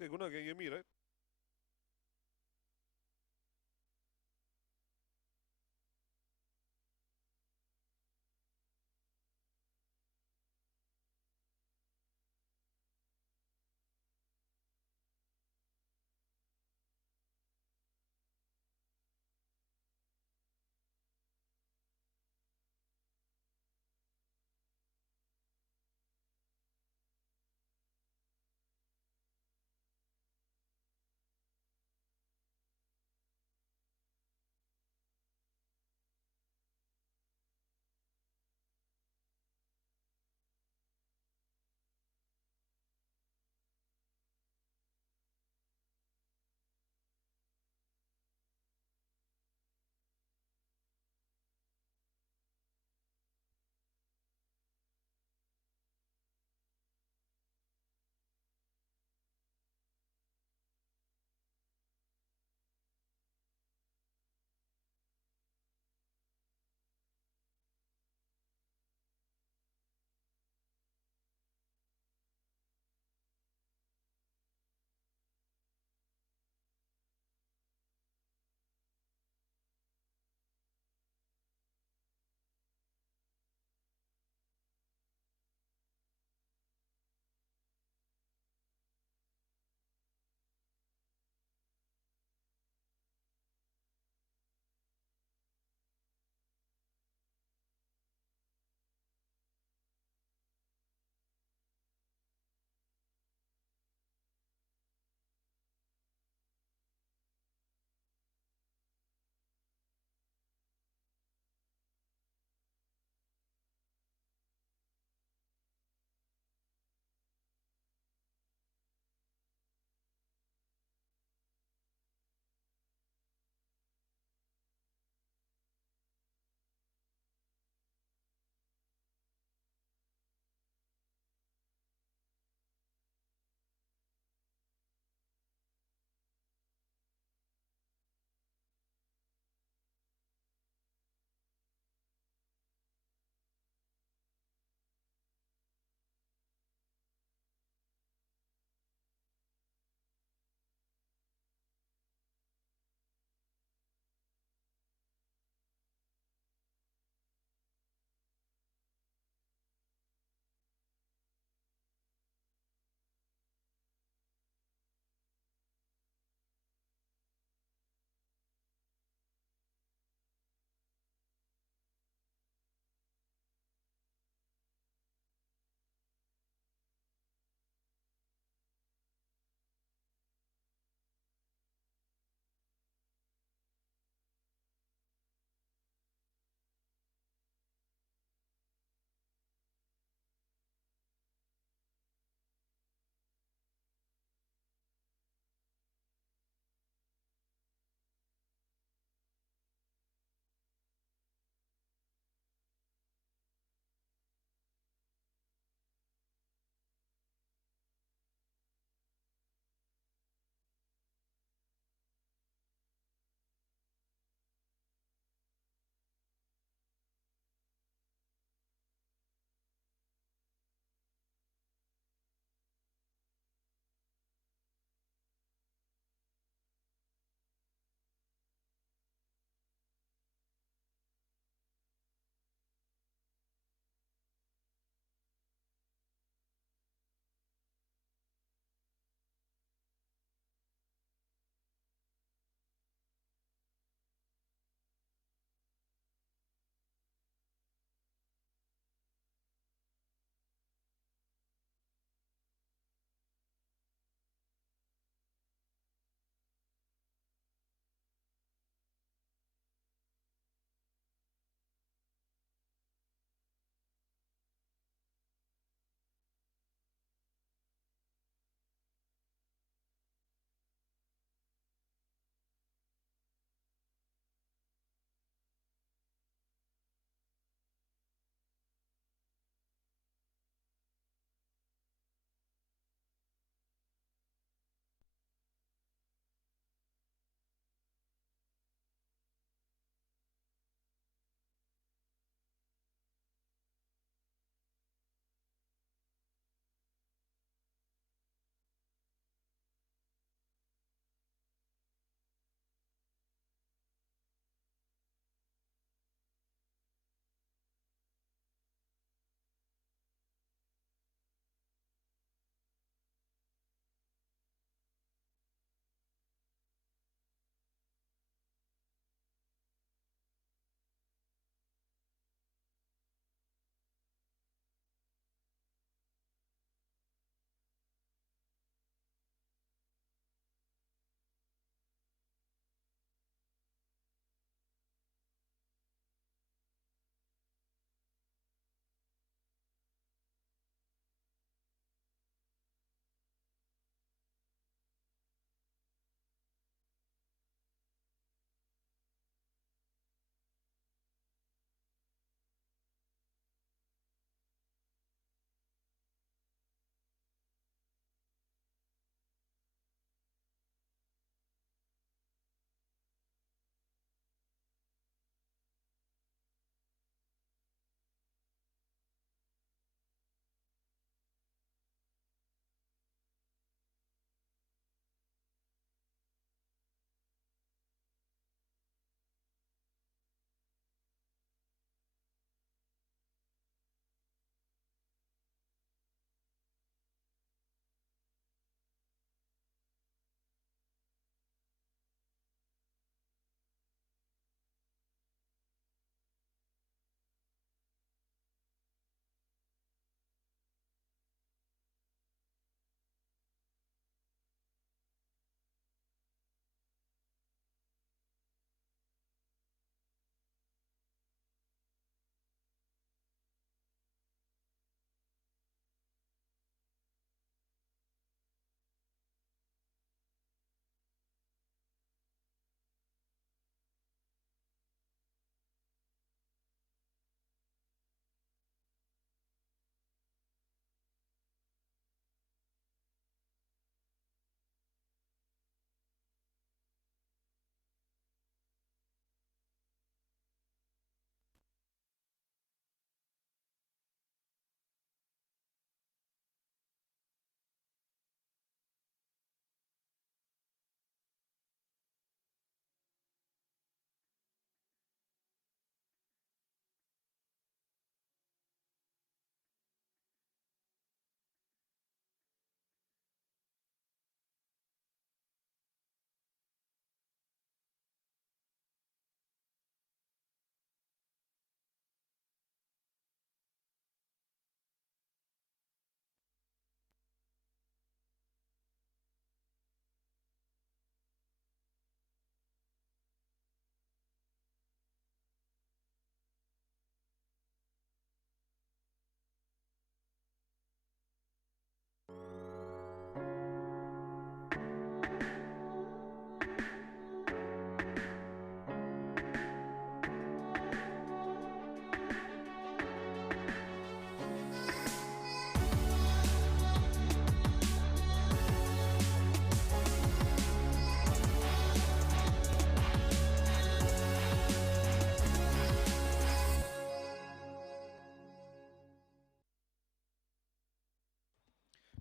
Okay, Guna, can you hear me, right?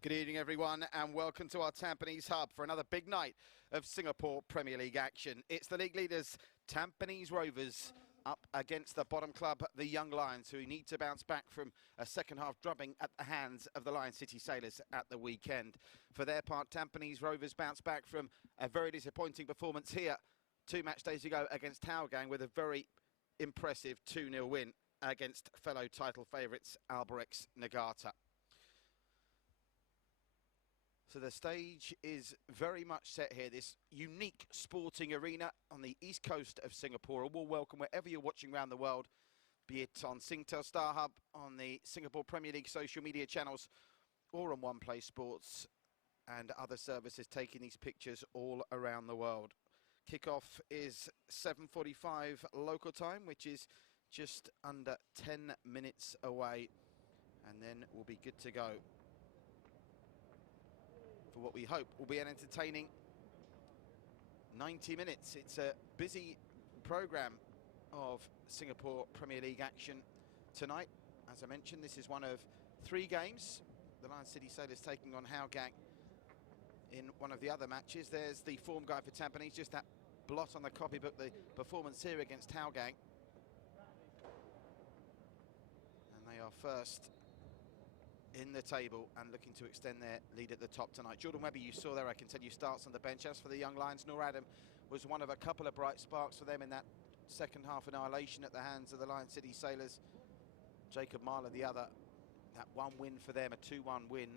Good evening, everyone, and welcome to our Tampines hub for another big night of Singapore Premier League action. It's the league leaders, Tampines Rovers, up against the bottom club, the Young Lions, who need to bounce back from a second-half drubbing at the hands of the Lion City Sailors at the weekend. For their part, Tampines Rovers bounced back from a very disappointing performance here 2 match days ago against Taogang with a very impressive 2-0 win against fellow title favourites Albirex Niigata. So the stage is very much set here, this unique sporting arena on the east coast of Singapore. A warm welcome wherever you're watching around the world, be it on Singtel Star Hub, on the Singapore Premier League social media channels, or on One Play Sports and other services taking these pictures all around the world. Kickoff is 7:45 local time, which is just under 10 minutes away, and then we'll be good to go for what we hope will be an entertaining 90 minutes. It's a busy programme of Singapore Premier League action tonight. As I mentioned, this is one of 3 games. The Lion City Sailors taking on Taogang in one of the other matches. There's the form guide for Tampines, just that blot on the copybook, the performance here against Taogang. And they are first in the table and looking to extend their lead at the top tonight. Jordan Webber, you saw there, I can tell you, starts on the bench. As for the Young Lions, Noor Adam was one of a couple of bright sparks for them in that second half annihilation at the hands of the Lion City Sailors. Jacob Marler, the other, that one win for them, a 2-1 win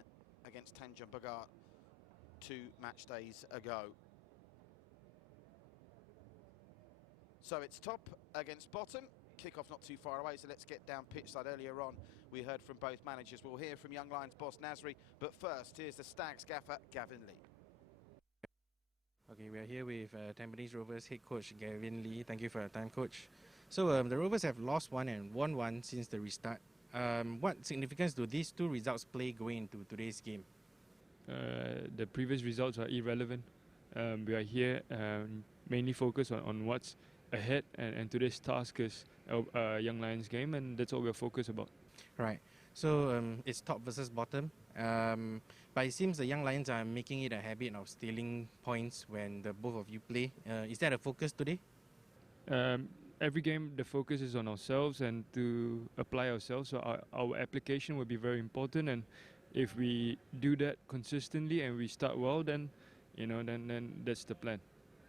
against Tanjung Pagar 2 match days ago. So it's top against bottom. Kickoff not too far away, so let's get down pitch side. Earlier on, we heard from both managers. We'll hear from Young Lions boss Nasri, but first, here's the Stags gaffer, Gavin Lee. Okay, we are here with Tampines Rovers head coach Gavin Lee. Thank you for your time, coach. So the Rovers have lost 1 and won 1 since the restart. What significance do these 2 results play going into today's game? The previous results are irrelevant. We are here mainly focused on what's ahead, and today's task is a Young Lions game, and that's all we're focused about. Right. So it's top versus bottom, but it seems the Young Lions are making it a habit of stealing points when the both of you play. Is that a focus today? Every game the focus is on ourselves and to apply ourselves, so our application will be very important, and if we do that consistently and we start well, then then that's the plan.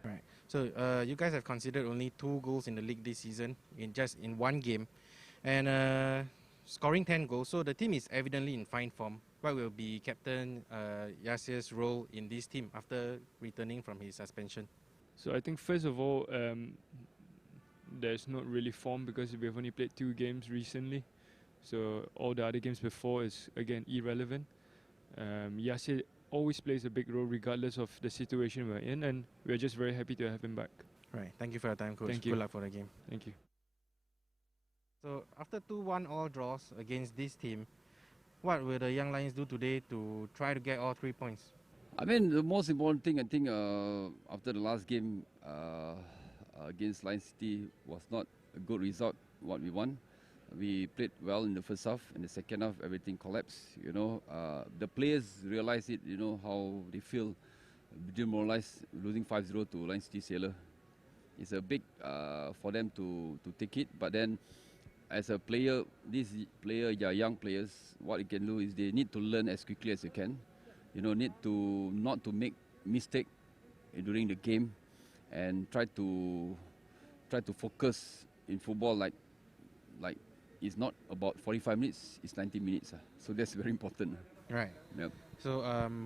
Right. So you guys have considered only 2 goals in the league this season in 1 game, and scoring 10 goals. So the team is evidently in fine form. What will be Captain Yasir's role in this team after returning from his suspension? So I think first of all, there's not really form because we have only played 2 games recently. So all the other games before is again irrelevant. Yasir always plays a big role regardless of the situation we're in, and we're just very happy to have him back. Right. Thank you for your time, coach. Thank you. Good luck for the game. Thank you. So after 2-1 all draws against this team, what will the Young Lions do today to try to get all 3 points? I mean, the most important thing, I think, after the last game against Lion City was not a good result, what we won. We played well in the first half. In the second half, everything collapsed. The players realized it. How they feel demoralized, losing 5-0 to Lion City Sailor. It's a big for them to take it. But then, as a player, these young players, what you can do is they need to learn as quickly as you can. Need to not to make mistake during the game, and try to focus in football like it's not about 45 minutes, it's 90 minutes. So that's very important. Right. Yep. So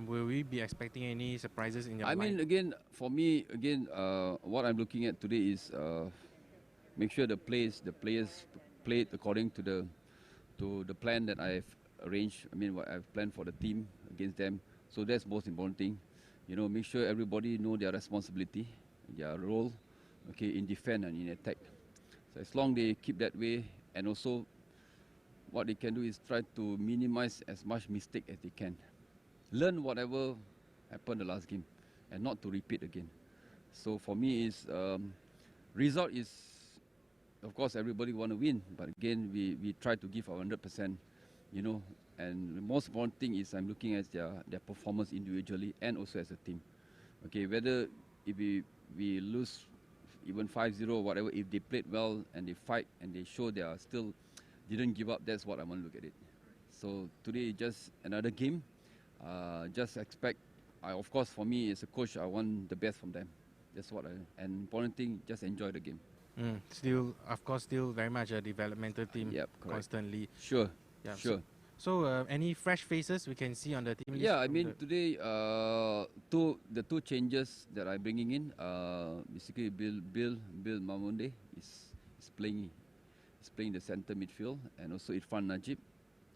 will we be expecting any surprises in your I mean, again, for me, what I'm looking at today is make sure the players played according to the plan that I've arranged. I mean, what I've planned for the team against them. So that's the most important thing. Make sure everybody know their responsibility, their role, okay, in defense and in attack. So as long as they keep that way, and also what they can do is try to minimize as much mistake as they can. Learn whatever happened the last game and not to repeat again. So for me, result is, of course, everybody want to win, but again, we try to give our 100%, And the most important thing is I'm looking at their performance individually and also as a team. Okay, whether if we lose even 5-0 or whatever, if they played well and they fight and they show they are still didn't give up, that's what I want to look at it. So today just another game. Just expect, of course for me as a coach, I want the best from them. That's what and important thing, just enjoy the game. Still, of course, still very much a developmental team. Yep, constantly. Sure, yeah, sure. So any fresh faces we can see on the team list? Yeah, I mean today, the two changes that I'm bringing in, basically Bill Mamunde is playing the center midfield, and also Irfan Najib,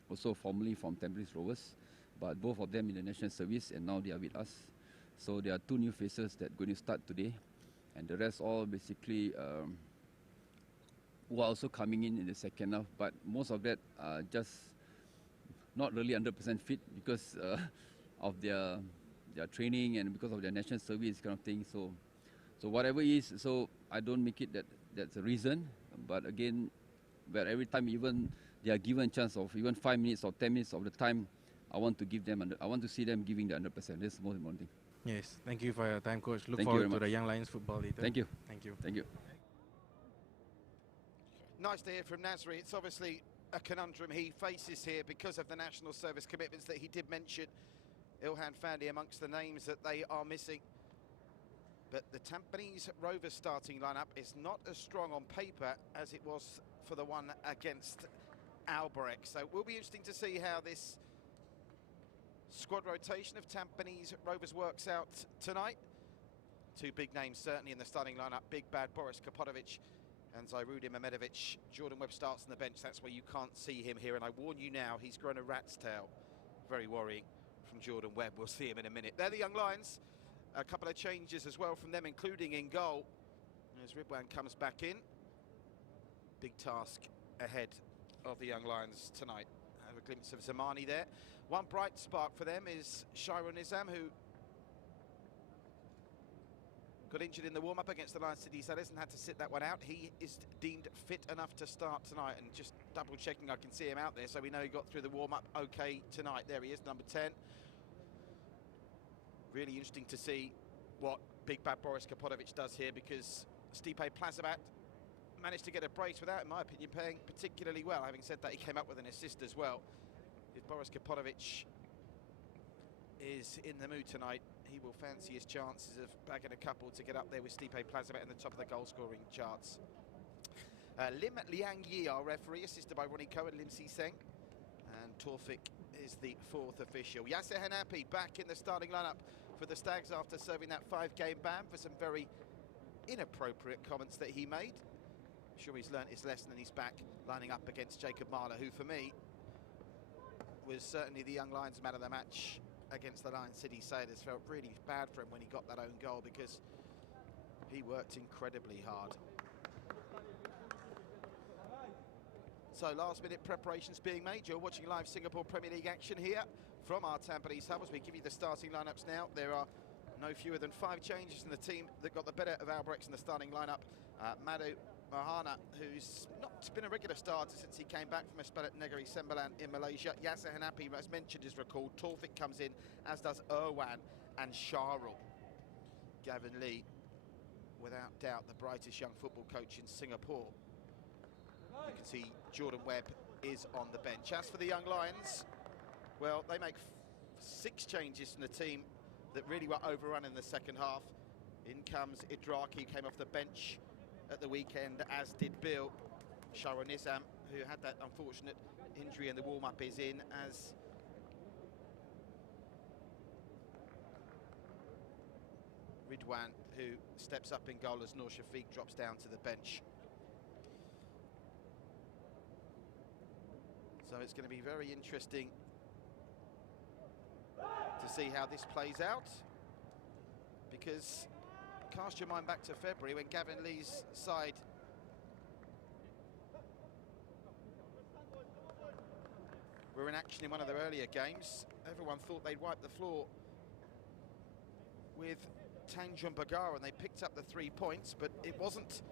also formerly from Tampines Rovers, but both of them in the national service, and now they are with us. So there are two new faces that are going to start today, and the rest all basically who are also coming in the second half, but most of that are just not really 100% fit because of their training and because of their national service kind of thing. So whatever it is, so I don't make it that's a reason. But again, but every time even they are given a chance of even 5 minutes or 10 minutes of the time, I want to give them. I want to see them giving the 100%. That's the most important thing. Yes, thank you for your time, Coach. Look Thank forward to the Young Lions football later. Thank you. Thank you. Thank you. Nice to hear from Nasri. It's obviously a conundrum he faces here because of the national service commitments that he did mention. Ilhan Fandi amongst the names that they are missing. But the Tampines Rovers starting lineup is not as strong on paper as it was for the one against Albirex. So it will be interesting to see how this squad rotation of Tampines Rovers works out tonight. Two big names certainly in the starting lineup. Big bad Boris Kapotovic and Zairudin Mehmedovic. Jordan Webb starts on the bench. That's where you can't see him here. And I warn you now, he's grown a rat's tail. Very worrying from Jordan Webb. We'll see him in a minute. They're the Young Lions. A couple of changes as well from them, including in goal, as Ridwan comes back in. Big task ahead of the Young Lions tonight. Have a glimpse of Zamani there. One bright spark for them is Shiro Nizam, who got injured in the warm-up against the Lions City Sellers and had to sit that one out. He is deemed fit enough to start tonight, and just double-checking I can see him out there, so we know he got through the warm-up okay tonight. There he is, number 10. Really interesting to see what big bad Boris Kapotovic does here, because Stipe Plazibat managed to get a brace without, in my opinion, playing particularly well. Having said that, he came up with an assist as well. If Boris Kapotovic is in the mood tonight, he will fancy his chances of bagging a couple to get up there with Stipe Plazibat in the top of the goal-scoring charts. Lim Liang Yi, our referee, assisted by Ronnie Cohen, Lim Si Seng, and Torfik is the fourth official. Yasser Hanapi back in the starting lineup for the Stags after serving that 5-game ban for some very inappropriate comments that he made. I'm sure he's learnt his lesson and he's back lining up against Jacob Mahler, who for me was certainly the Young Lions man of the match against the Lions City Sailors. Felt really bad for him when he got that own goal because he worked incredibly hard. So last-minute preparations being made. You're watching live Singapore Premier League action here from our Tampines hub as we give you the starting lineups now. There are no fewer than 5 changes in the team that got the better of Albirex in the starting lineup. Madhu Mahana, who's not been a regular starter since he came back from a spell at Negeri Sembilan in Malaysia. Yasser Hanapi, as mentioned, is recalled. Torfik comes in, as does Irwan and Shahrul. Gavin Lee, without doubt, the brightest young football coach in Singapore. You can see Jordan Webb is on the bench. As for the Young Lions, well, they make 6 changes from the team that really were overrun in the second half. In comes Idraki, came off the bench at the weekend, as did Bill. Shiro Nizam, who had that unfortunate injury in the warm-up, is in, as Ridwan, who steps up in goal as Noor Shafiq drops down to the bench. So it's going to be very interesting to see how this plays out, because cast your mind back to February when Gavin Lee's side were in action in one of their earlier games. Everyone thought they'd wipe the floor with Tanjung Bagara and they picked up the 3 points, but it wasn't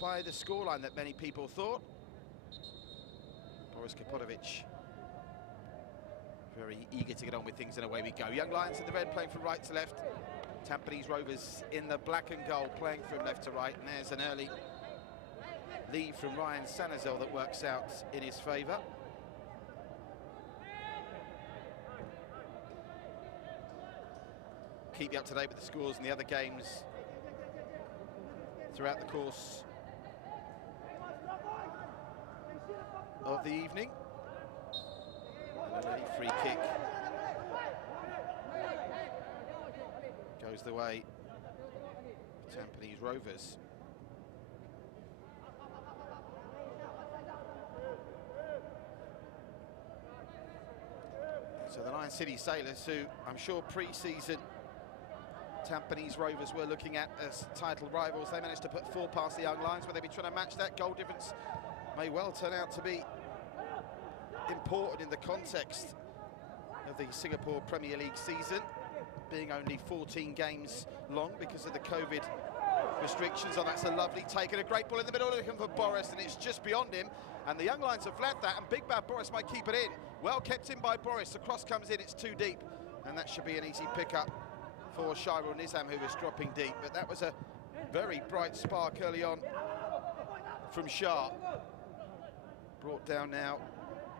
by the scoreline that many people thought. Boris Kapotovic very eager to get on with things, and away we go. Young Lions in the red playing from right to left. Tampines Rovers in the black and gold playing from left to right, and there's an early lead from Ryan Sanazel that works out in his favour. Keep you up to date with the scores and the other games throughout the course of the evening. An early free kick goes the way of Tampines Rovers. So the Lion City Sailors, who I'm sure pre-season Tampines Rovers were looking at as title rivals, they managed to put 4 past the Young Lions. Will they be trying to match that? Goal difference may well turn out to be important in the context of the Singapore Premier League season, being only 14 games long because of the COVID restrictions. Oh, that's a lovely take, and a great ball in the middle, looking for Boris, and it's just beyond him. And the Young Lions have led that, and big bad Boris might keep it in. Well kept in by Boris. The cross comes in, it's too deep, and that should be an easy pickup for Shahrul Nizam, who was dropping deep. But that was a very bright spark early on from Shah. Brought down now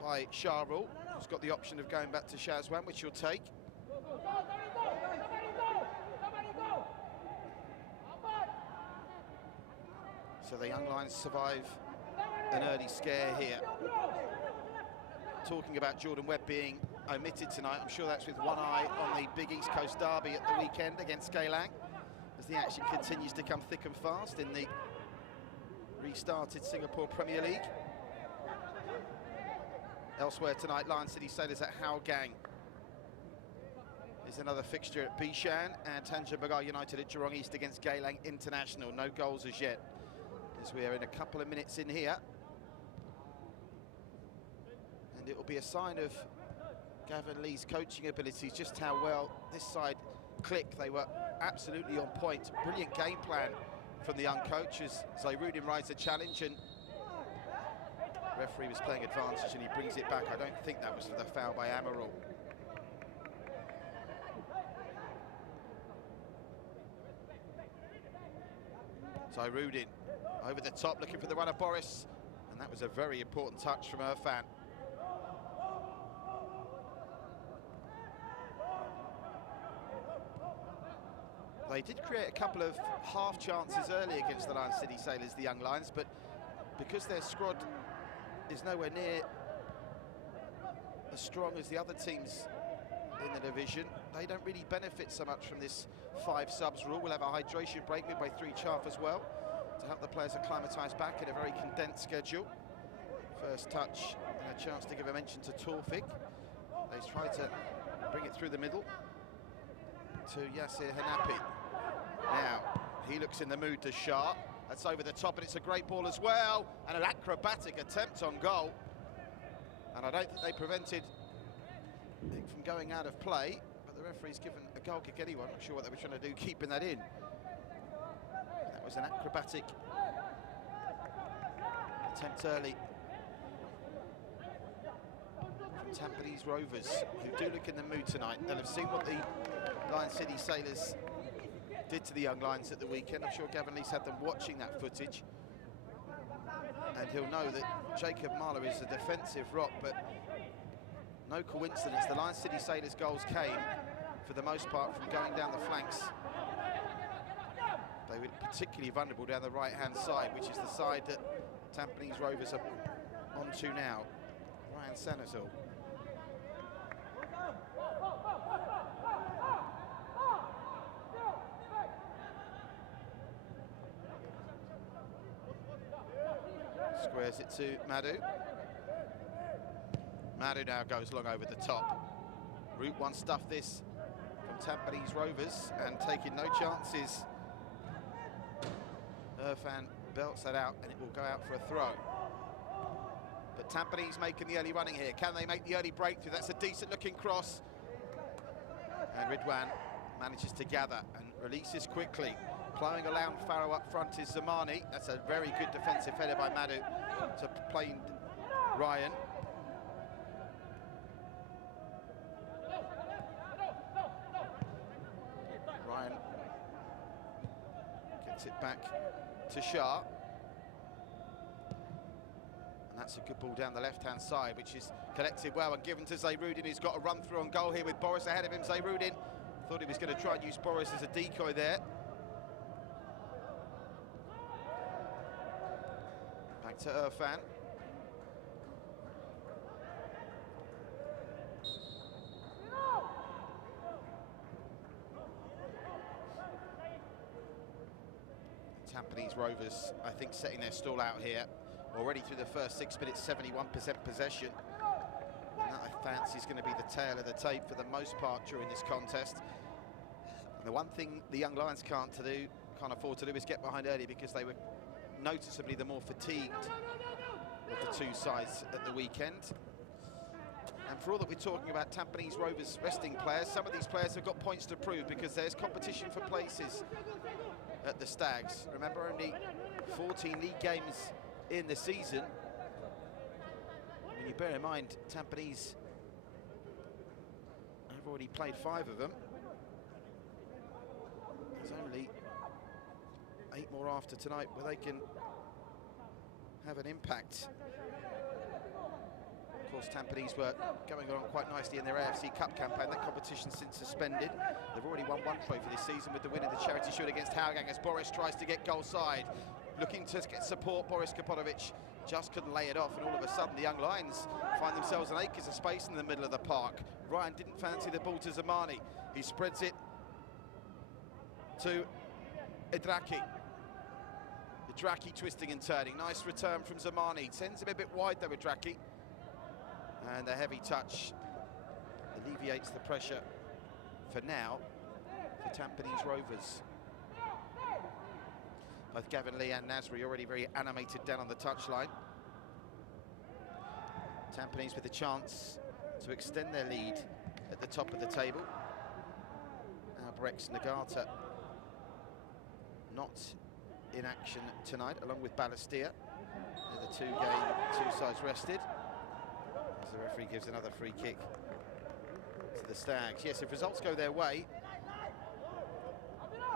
by Shahrul, who's got the option of going back to Shazwan, which he'll take. So the Young Lions survive an early scare here. Talking about Jordan Webb being omitted tonight, I'm sure that's with one eye on the big East Coast derby at the weekend against Geylang, as the action continues to come thick and fast in the restarted Singapore Premier League. Elsewhere tonight, Lion City Sailors at Hougang is another fixture at Bishan, and Tanjung Pagar United at Jurong East against Geylang International. No goals as yet, as we are in a couple of minutes in here. And it will be a sign of Gavin Lee's coaching abilities, just how well this side click. They were absolutely on point. Brilliant game plan from the young coach as Zairudin rides the challenge, and referee was playing advantage and he brings it back. I don't think that was for the foul by Amaral. Zairudin over the top, looking for the run of Boris, and that was a very important touch from Irfan. They did create a couple of half chances early against the Lion City Sailors, the Young Lions, but because their squad is nowhere near as strong as the other teams in the division, they don't really benefit so much from this 5 subs rule. We'll have a hydration break midway through each half as well, to help the players acclimatise back in a very condensed schedule. First touch and a chance to give a mention to Taufik. They try to bring it through the middle to Yasir Hanapi. Now, he looks in the mood to Shah. That's over the top, and it's a great ball as well, and an acrobatic attempt on goal. And I don't think they prevented it from going out of play, but the referee's given a goal kick anyway. I'm not sure what they were trying to do, keeping that in. That was an acrobatic attempt early from Tampines Rovers, who do look in the mood tonight. They'll have seen what the Lion City Sailors did to the Young Lions at the weekend. I'm sure Gavin Lee's had them watching that footage, and he'll know that Jacob Mahler is a defensive rock, but no coincidence, the Lion City Sailors goals came for the most part from going down the flanks. They were particularly vulnerable down the right hand side, which is the side that Tampines Rovers are onto now. Ryan Sanazel. Squares it to Madhu. Madhu now goes long over the top. Route 1 stuff this from Tampines Rovers, and taking no chances. Irfan belts that out, and it will go out for a throw. But Tampines making the early running here. Can they make the early breakthrough? That's a decent looking cross. And Ridwan manages to gather and releases quickly. Ploughing around Farrow up front is Zamani. That's a very good defensive header by Madhu to plain Ryan. Gets it back to Shah. And that's a good ball down the left-hand side, which is collected well and given to Zayrudin, who's got a run through on goal here with Boris ahead of him. Zayrudin thought he was going to try and use Boris as a decoy there. Back to Irfan. Tampines Rovers, I think, setting their stall out here. Already through the first 6 minutes, 71% possession. And that, I fancy, is going to be the tail of the tape for the most part during this contest. And the one thing the young Lions can't afford to do is get behind early, because they were noticeably the more fatigued of the two sides at the weekend. And for all that we're talking about Tampines Rovers resting players, some of these players have got points to prove, because there's competition for places at the Stags. Remember, only 14 league games in the season. When you bear in mind, Tampines have already played 5 of them. There's only 8 more after tonight where they can have an impact. Of course, Tampines were going on quite nicely in their AFC Cup campaign. That competition's since suspended. They've already won 1 trophy this season with the win in the Charity Shield against Haugang, as Boris tries to get goal side. Looking to get support, Boris Kapotovic just couldn't lay it off, and all of a sudden the young Lions find themselves an acres of space in the middle of the park. Ryan didn't fancy the ball to Zamani. He spreads it to Idraki. Idraki twisting and turning. Nice return from Zamani. Sends him a bit wide though, Idraki. And a heavy touch alleviates the pressure for now for Tampines Rovers. Both Gavin Lee and Nasri already very animated down on the touchline. Tampines with a chance to extend their lead at the top of the table. Albirex Niigata not in action tonight, along with Balestier. They're the two sides rested. As the referee gives another free kick to the Stags. Yes, if results go their way,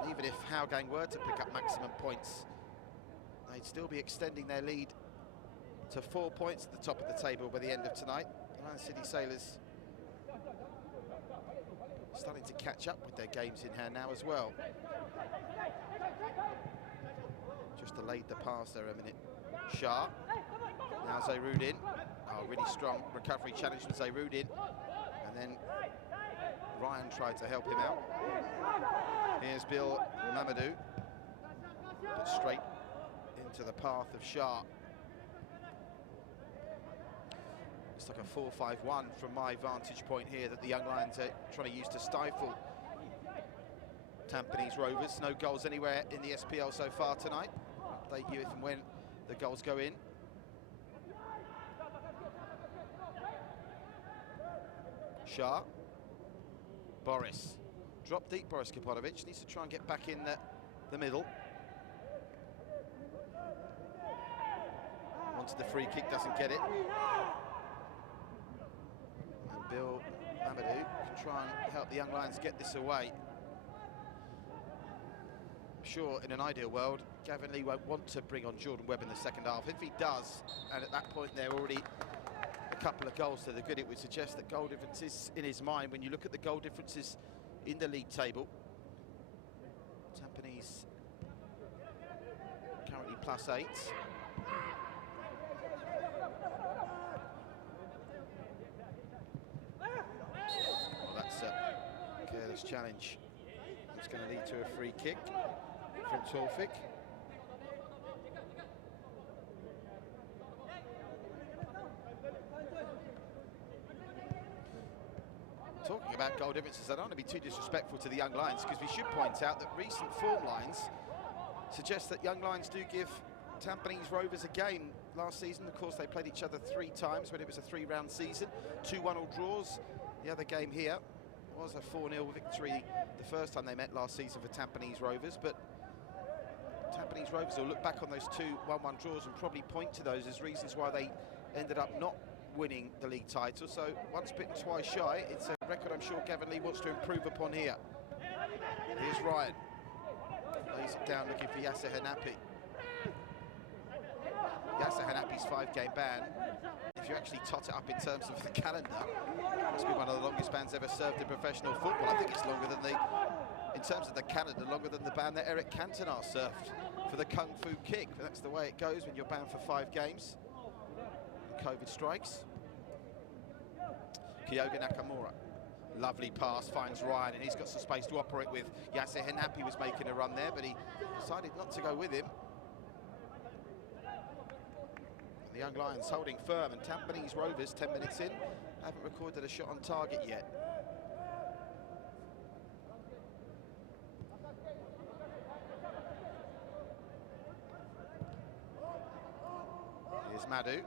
and even if Haugang were to pick up maximum points, they'd still be extending their lead to 4 points at the top of the table by the end of tonight. Lion City Sailors starting to catch up with their games in hand now as well. Just delayed the pass there a minute. Shah. Now Zayrudin. Oh, really strong recovery challenge from Zayrudin. And then Ryan tried to help him out. Here's Bill Mamadou. But straight into the path of Shah. It's like a 4-5-1 from my vantage point here that the young Lions are trying to use to stifle Tampines Rovers. No goals anywhere in the SPL so far tonight. Update you if and when the goals go in. Shah. Boris. Drop deep, Boris Kapotovic. Needs to try and get back in the middle. Wanted the free kick, doesn't get it. And Bill Mamadou can try and help the young Lions get this away. Sure, in an ideal world, Gavin Lee won't want to bring on Jordan Webb in the second half. If he does, and at that point they're already a couple of goals to the good, it would suggest that goal differences in his mind. When you look at the goal differences in the league table, Tampines currently +8. Well, that's a careless challenge. It's going to lead to a free kick from Taufik. Talking about goal differences, I don't want to be too disrespectful to the young Lions, because we should point out that recent form lines suggest that young Lions do give Tampines Rovers a game. Last season, of course, they played each other 3 times when it was a 3-round season. 2-1 all draws. The other game here was a 4-0 victory the first time they met last season for Tampines Rovers, but Tampines Rovers will look back on those 2 1-1 draws and probably point to those as reasons why they ended up not winning the league title. So once bitten, twice shy. It's a record I'm sure Gavin Lee wants to improve upon here. Here's Ryan. Lays it down looking for Yasser Hanapi. Yasser Hanapi's 5-game ban, if you actually tot it up in terms of the calendar, must be one of the longest bans ever served in professional football. I think it's longer than in terms of the calendar, longer than the ban that Eric Cantona served for the Kung Fu kick. But that's the way it goes when you're banned for 5 games. And COVID strikes. Kyoga Nakamura. Lovely pass, finds Ryan, and he's got some space to operate with. Yasser Hanapi was making a run there, but he decided not to go with him. And the Young Lions holding firm, and Tampines Rovers, 10 minutes in, haven't recorded a shot on target yet. Here's Madhu.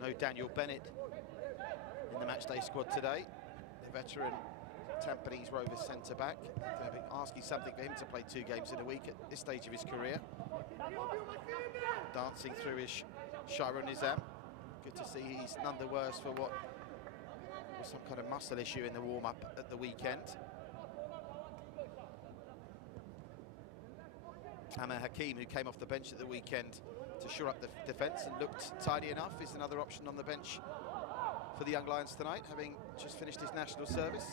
No Daniel Bennett in the matchday squad today. The veteran Tampines Rovers centre-back. Going to be asking something for him to play 2 games in a week at this stage of his career. Dancing through his Sharon Nizam. Good to see he's none the worse for what was some kind of muscle issue in the warm-up at the weekend. Amir Hakim, who came off the bench at the weekend to shore up the defence and looked tidy enough, is another option on the bench for the Young Lions tonight, having just finished his national service.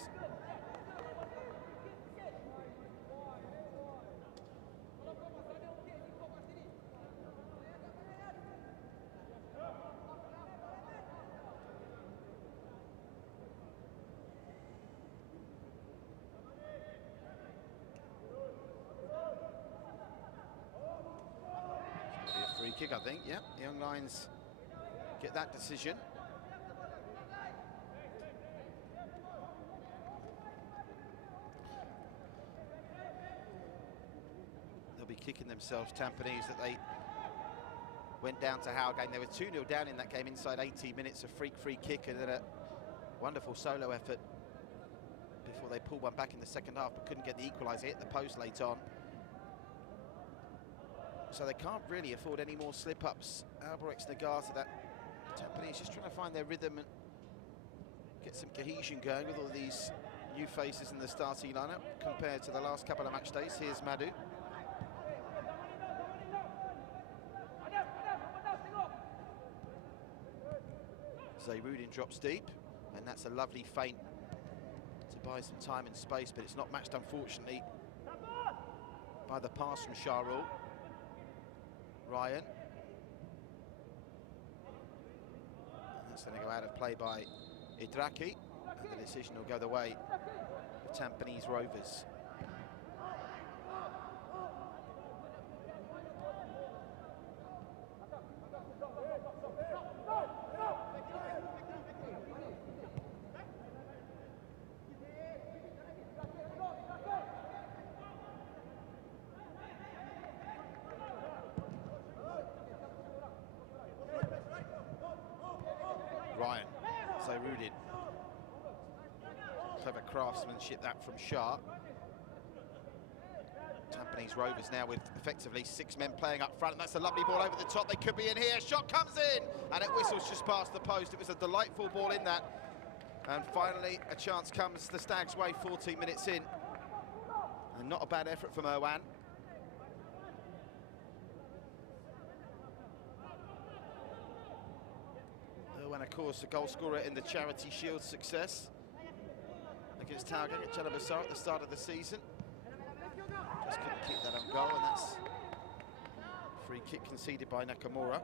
Free kick, I think. Yeah, the Young Lions get that decision. They'll be kicking themselves, Tampines, that they went down to Howgate. They were 2-0 down in that game inside 18 minutes. A freak free kick and then a wonderful solo effort before they pulled one back in the second half, but couldn't get the equaliser, hit the post late on. So they can't really afford any more slip-ups. Albirex Niigata, that Tampines just trying to find their rhythm and get some cohesion going with all these new faces in the starting lineup compared to the last couple of match days. Here's Madhu. Zayrudin drops deep, and that's a lovely feint to buy some time and space, but it's not matched, unfortunately, by the pass from Shahrul. Ryan. And that's going to go out of play by Idraki, and the decision will go the way of Tampines Rovers. Ryan, Zayrudin. Clever craftsmanship that from Shah. Tampines Rovers now with effectively 6 men playing up front, and that's a lovely ball over the top. They could be in here. Shot comes in, and it whistles just past the post. It was a delightful ball in that. And finally, a chance comes the Stags' way 14 minutes in. And not a bad effort from Irwan. Irwan, of course, a goal scorer in the Charity Shield success against Taugang at Chalabasar at the start of the season. Just couldn't keep that on goal, and that's a free kick conceded by Nakamura.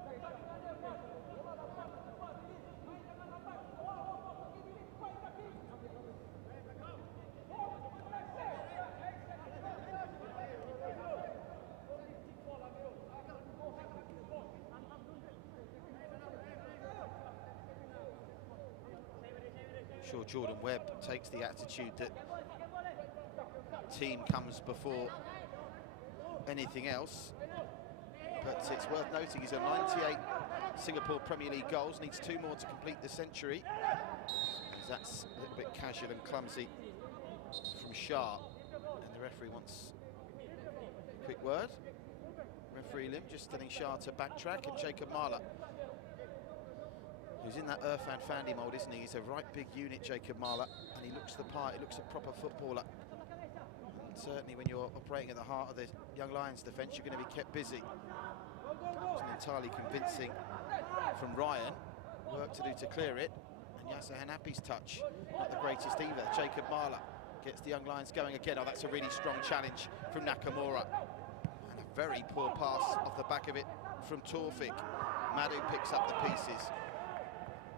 Sure, Jordan Webb takes the attitude that team comes before anything else, but it's worth noting he's on 98 Singapore Premier League goals, needs 2 more to complete the century. That's a little bit casual and clumsy from Shah, and the referee wants a quick word. Referee Lim just telling Shah to backtrack, and Jacob Mahler, who's in that Irfan Fandi mould, isn't he? He's a right big unit, Jacob Mahler, and he looks the part, he looks a proper footballer. Certainly when you're operating at the heart of the Young Lions defence, you're going to be kept busy. Wasn't entirely convincing from Ryan. Work to do to clear it. And Yasser Hanapi's touch, not the greatest either. Jacob Marler gets the Young Lions going again. Oh, that's a really strong challenge from Nakamura. And a very poor pass off the back of it from Taufik. Madhu picks up the pieces.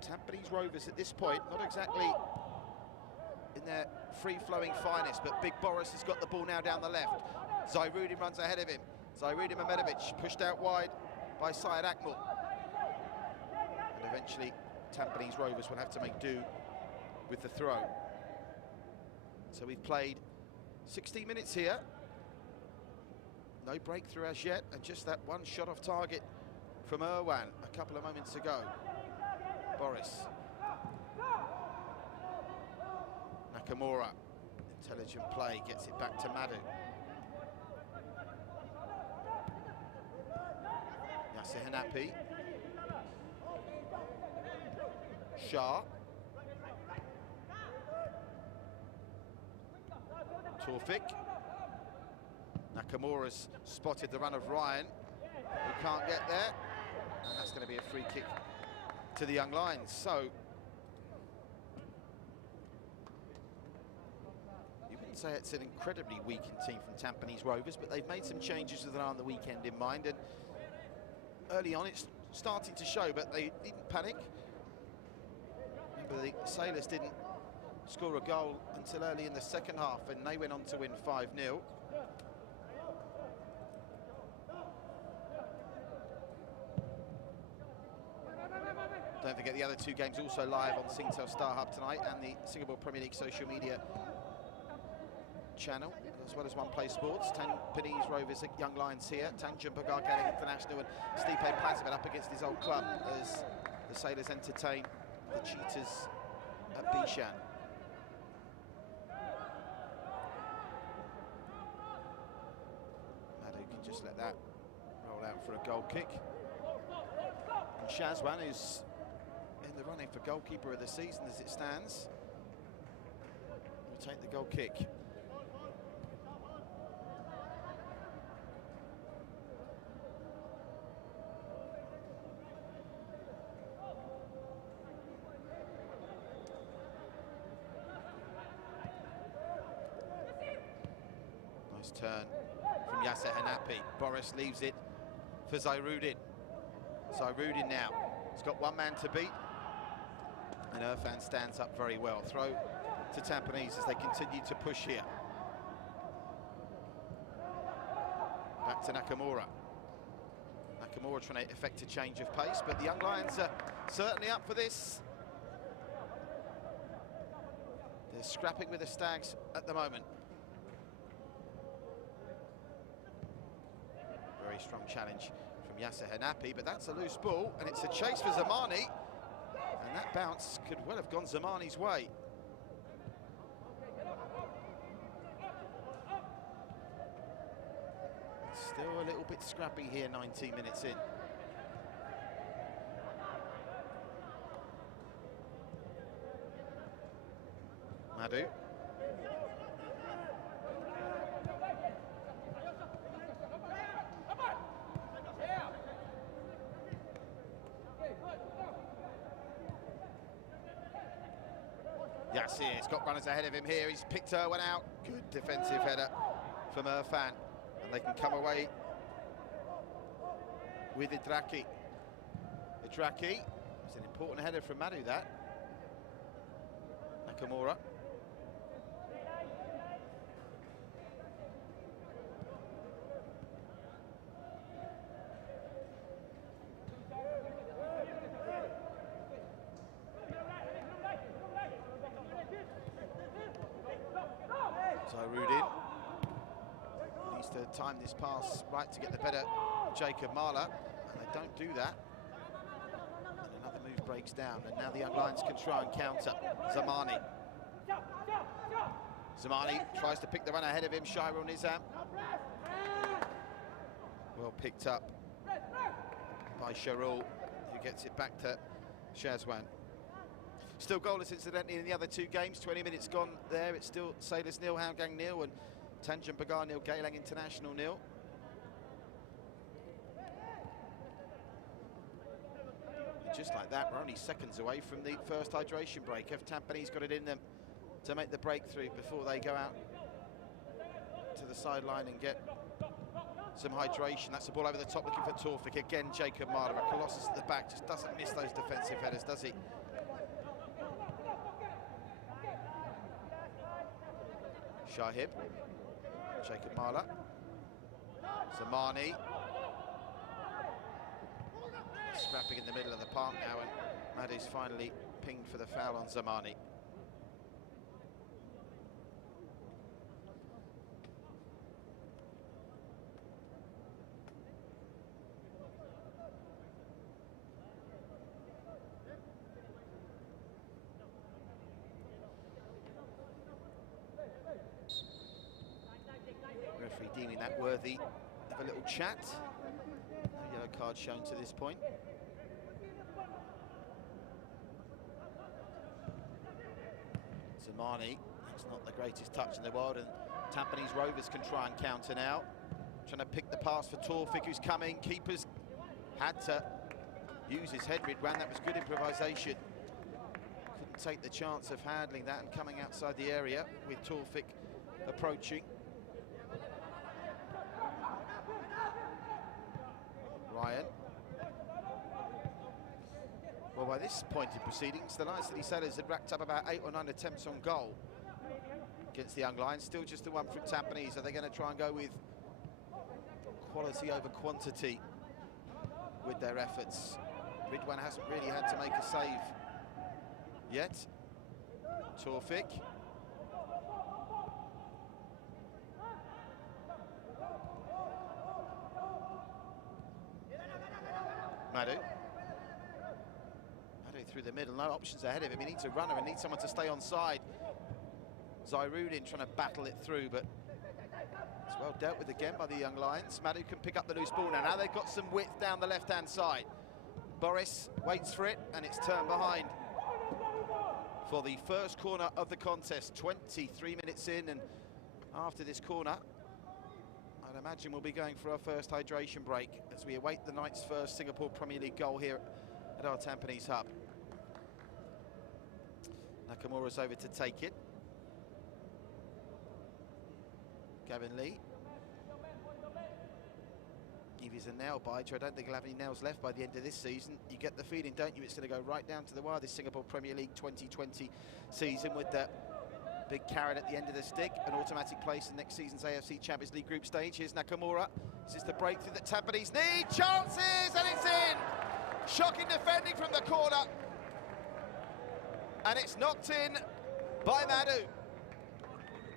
Tampines Rovers at this point, not exactly in their free-flowing finest, but Big Boris has got the ball now down the left. Zairudin runs ahead of him. Zairudin Mehmedovic pushed out wide by Syed Akmal. And eventually Tampines Rovers will have to make do with the throw. So we've played 60 minutes here. No breakthrough as yet, and just that one shot off target from Irwan a couple of moments ago. Boris. Nakamura, intelligent play, gets it back to Madhu. Yasser Hanapi. Shah. Taufik. Nakamura's spotted the run of Ryan, who can't get there, and that's going to be a free kick to the Young Lions. So you wouldn't say it's an incredibly weakened team from Tampines Rovers, but they've made some changes that are on the weekend in mind, and early on it's starting to show, but they didn't panic. Remember, the Sailors didn't score a goal until early in the second half, and they went on to win 5-0. Don't forget the other two games also live on Singtel Star Hub tonight and the Singapore Premier League social media channel, as well as One Play Sports. Tampines Rovers at Young Lions here. Tanjung Pagar getting international, and Stipe Plazivit up against his old club as the Sailors entertain the Cheetahs at Bishan. Madhu can just let that roll out for a goal kick. And Shazwan, who's in the running for goalkeeper of the season as it stands, will take the goal kick. Nice turn from Yasser Hanapi. Boris leaves it for Zairudin. Zairudin now. He's got one man to beat. And Irfan stands up very well. Throw to Tampines as they continue to push here. Back to Nakamura. Nakamura trying to effect a change of pace, but the Young Lions are certainly up for this. They're scrapping with the Stags at the moment. Very strong challenge from Yasser Hanapi, but that's a loose ball, and it's a chase for Zamani. And that bounce could well have gone Zamani's way. Still a little bit scrappy here, 19 minutes in. Madhu. Yes, he's got runners ahead of him here. He's picked Irwan out. Good defensive header from Irfan. And they can come away with Idraki. Idraki, it's an important header from Madhu, that. Nakamura. Zairudin needs to time this pass right to get the better Jacob Marler, and they don't do that. And another move breaks down, and now the Young Lions can try and counter. Zamani. Zamani tries to pick the run ahead of him, Shairul Nizam. Well picked up by Shairul, who gets it back to Shazwan. Still goalless, incidentally, in the other two games. 20 minutes gone there. It's still Sailors nil, Houndgang nil, and Tanjung Pagar nil, Geylang International nil. And just like that, we're only seconds away from the first hydration break. Have Tampines got it in them to make the breakthrough before they go out to the sideline and get some hydration? That's the ball over the top, looking for Taufik. Again, Jacob Marler, a Colossus at the back, just doesn't miss those defensive headers, does he? Shahib, Jacob Marler, Zamani. Scrapping in the middle of the park now, and Madhu's finally pinged for the foul on Zamani. Referee deeming that worthy of a little chat. No yellow card shown to this point. Zamani, it's not the greatest touch in the world, and Tampines Rovers can try and counter now. Trying to pick the pass for Taufik, who's coming. Keepers had to use his head, Ridwan. That was good improvisation. Couldn't take the chance of handling that and coming outside the area with Taufik approaching. Ryan. Well, by this point in proceedings, the Lion City Sailors had racked up about 8 or 9 attempts on goal against the Young Lions. Still just the one from Tampines. Are they going to try and go with quality over quantity with their efforts? Ridwan hasn't really had to make a save yet. Taufik. Madhu. Madhu through the middle, no options ahead of him. He needs a runner and needs someone to stay on side. Zairudin trying to battle it through, but it's well dealt with again by the Young Lions. Madhu can pick up the loose ball now. Now they've got some width down the left-hand side. Boris waits for it, and it's turned behind for the first corner of the contest. 23 minutes in, and after this corner, I'd imagine we'll be going for our first hydration break as we await the night's first Singapore Premier League goal here at our Tampines hub. Nakamura's over to take it. Gavin Lee. If he's a nail biter, I don't think he'll have any nails left by the end of this season. You get the feeling, don't you, it's going to go right down to the wire, this Singapore Premier League 2020 season, with that big carrot at the end of the stick, an automatic place in next season's AFC Champions League group stage. Here's Nakamura. Is this the breakthrough that Tampines need? Chances, and it's in! Shocking defending from the corner. And it's knocked in by Madhu.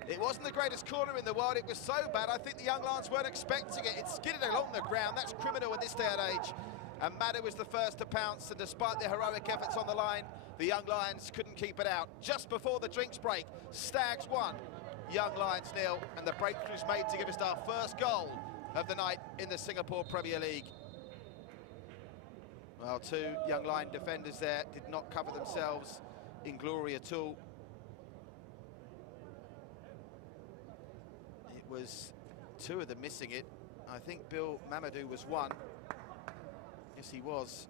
It wasn't the greatest corner in the world. It was so bad, I think the Young Lions weren't expecting it. It skidded along the ground. That's criminal in this day and age. And Madhu was the first to pounce, and despite the heroic efforts on the line, the Young Lions couldn't keep it out. Just before the drinks break, Stags 1, Young Lions 0, and the breakthrough's made to give us our first goal of the night in the Singapore Premier League. Well, 2 Young Lion defenders there did not cover themselves in glory at all. It was 2 of them missing it. I think Bill Mamadou was 1. Yes, he was.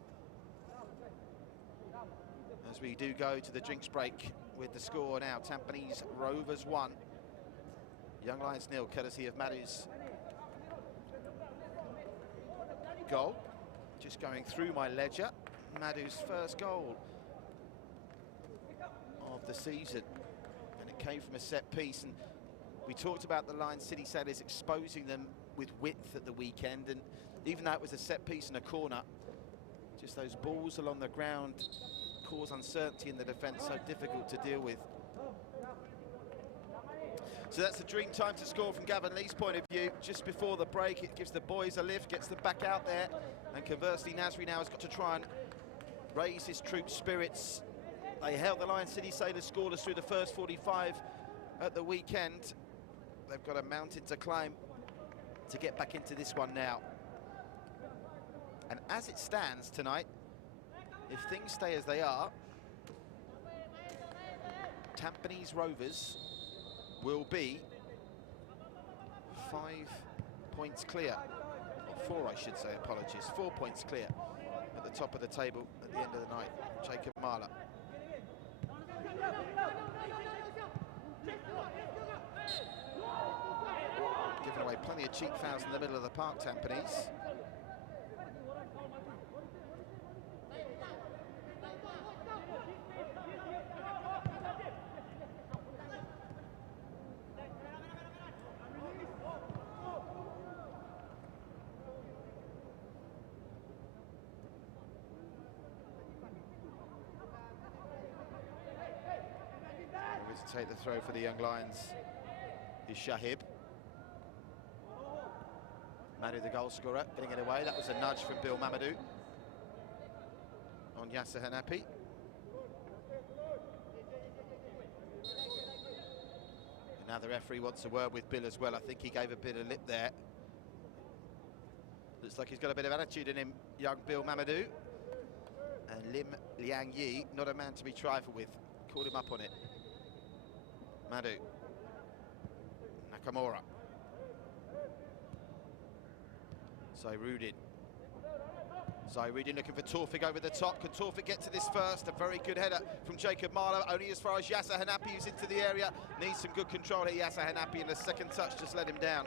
As we do go to the drinks break with the score now, Tampines Rovers 1, Young Lions 0, courtesy of Madhu's goal. Just going through my ledger, Madhu's first goal of the season, and it came from a set piece. And we talked about the Lion City Sailors exposing them with width at the weekend, and even though it was a set piece and a corner, just those balls along the ground cause uncertainty in the defence, so difficult to deal with. So that's a dream time to score from Gavin Lee's point of view. Just before the break, it gives the boys a lift, gets them back out there, and conversely Nasri now has got to try and raise his troops' spirits. They held the Lion City Sailors scoreless through the first 45 at the weekend. They've got a mountain to climb to get back into this one now. And as it stands tonight, if things stay as they are, Tampines Rovers will be 5 points clear, or 4 I should say, apologies, 4 points clear at the top of the table at the end of the night. Jacob Mahler. Giving away plenty of cheap fouls in the middle of the park, Tampines. To take the throw for the young Lions is Shahib. Madu, the goal scorer, getting it away. That was a nudge from Bill Mamadou on Yasser Hanapi. And now the referee wants a word with Bill as well. I think he gave a bit of lip there. Looks like he's got a bit of attitude in him, young Bill Mamadou. And Lim Liang Yi, not a man to be trifled with. Called him up on it. Madu. Nakamura. Zairudin. Zairudin looking for Taufik over the top. Can Taufik get to this first? A very good header from Jacob Mahler, only as far as Yasser Hanapi, who's into the area. Needs some good control here, Yasser Hanapi, and the second touch just let him down.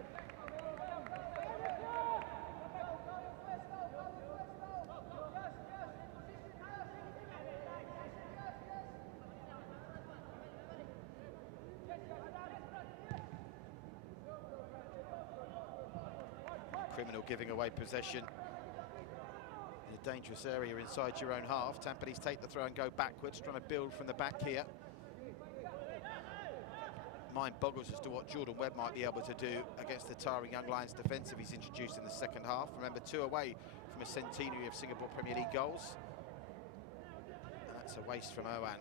Criminal giving away possession in a dangerous area inside your own half. Tampines take the throw and go backwards, trying to build from the back here. Mind boggles as to what Jordan Webb might be able to do against the tiring young Lions defensive he's introduced in the second half. Remember, 2 away from a centenary of Singapore Premier League goals. And that's a waste from Owan.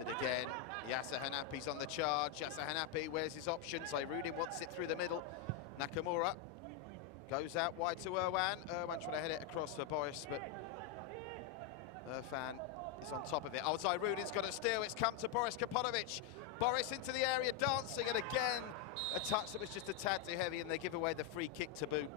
It again. Yasser Hanapi's on the charge. Yasser Hanapi, where's his options? Zairudin wants it through the middle. Nakamura goes out wide to Irwan. Irwan trying to head it across for Boris, but Irfan is on top of it. Oh, Zairudin's got a steal. It's come to Boris Kaponovic. Boris into the area, dancing, and again, a touch that was just a tad too heavy, and they give away the free kick to boot.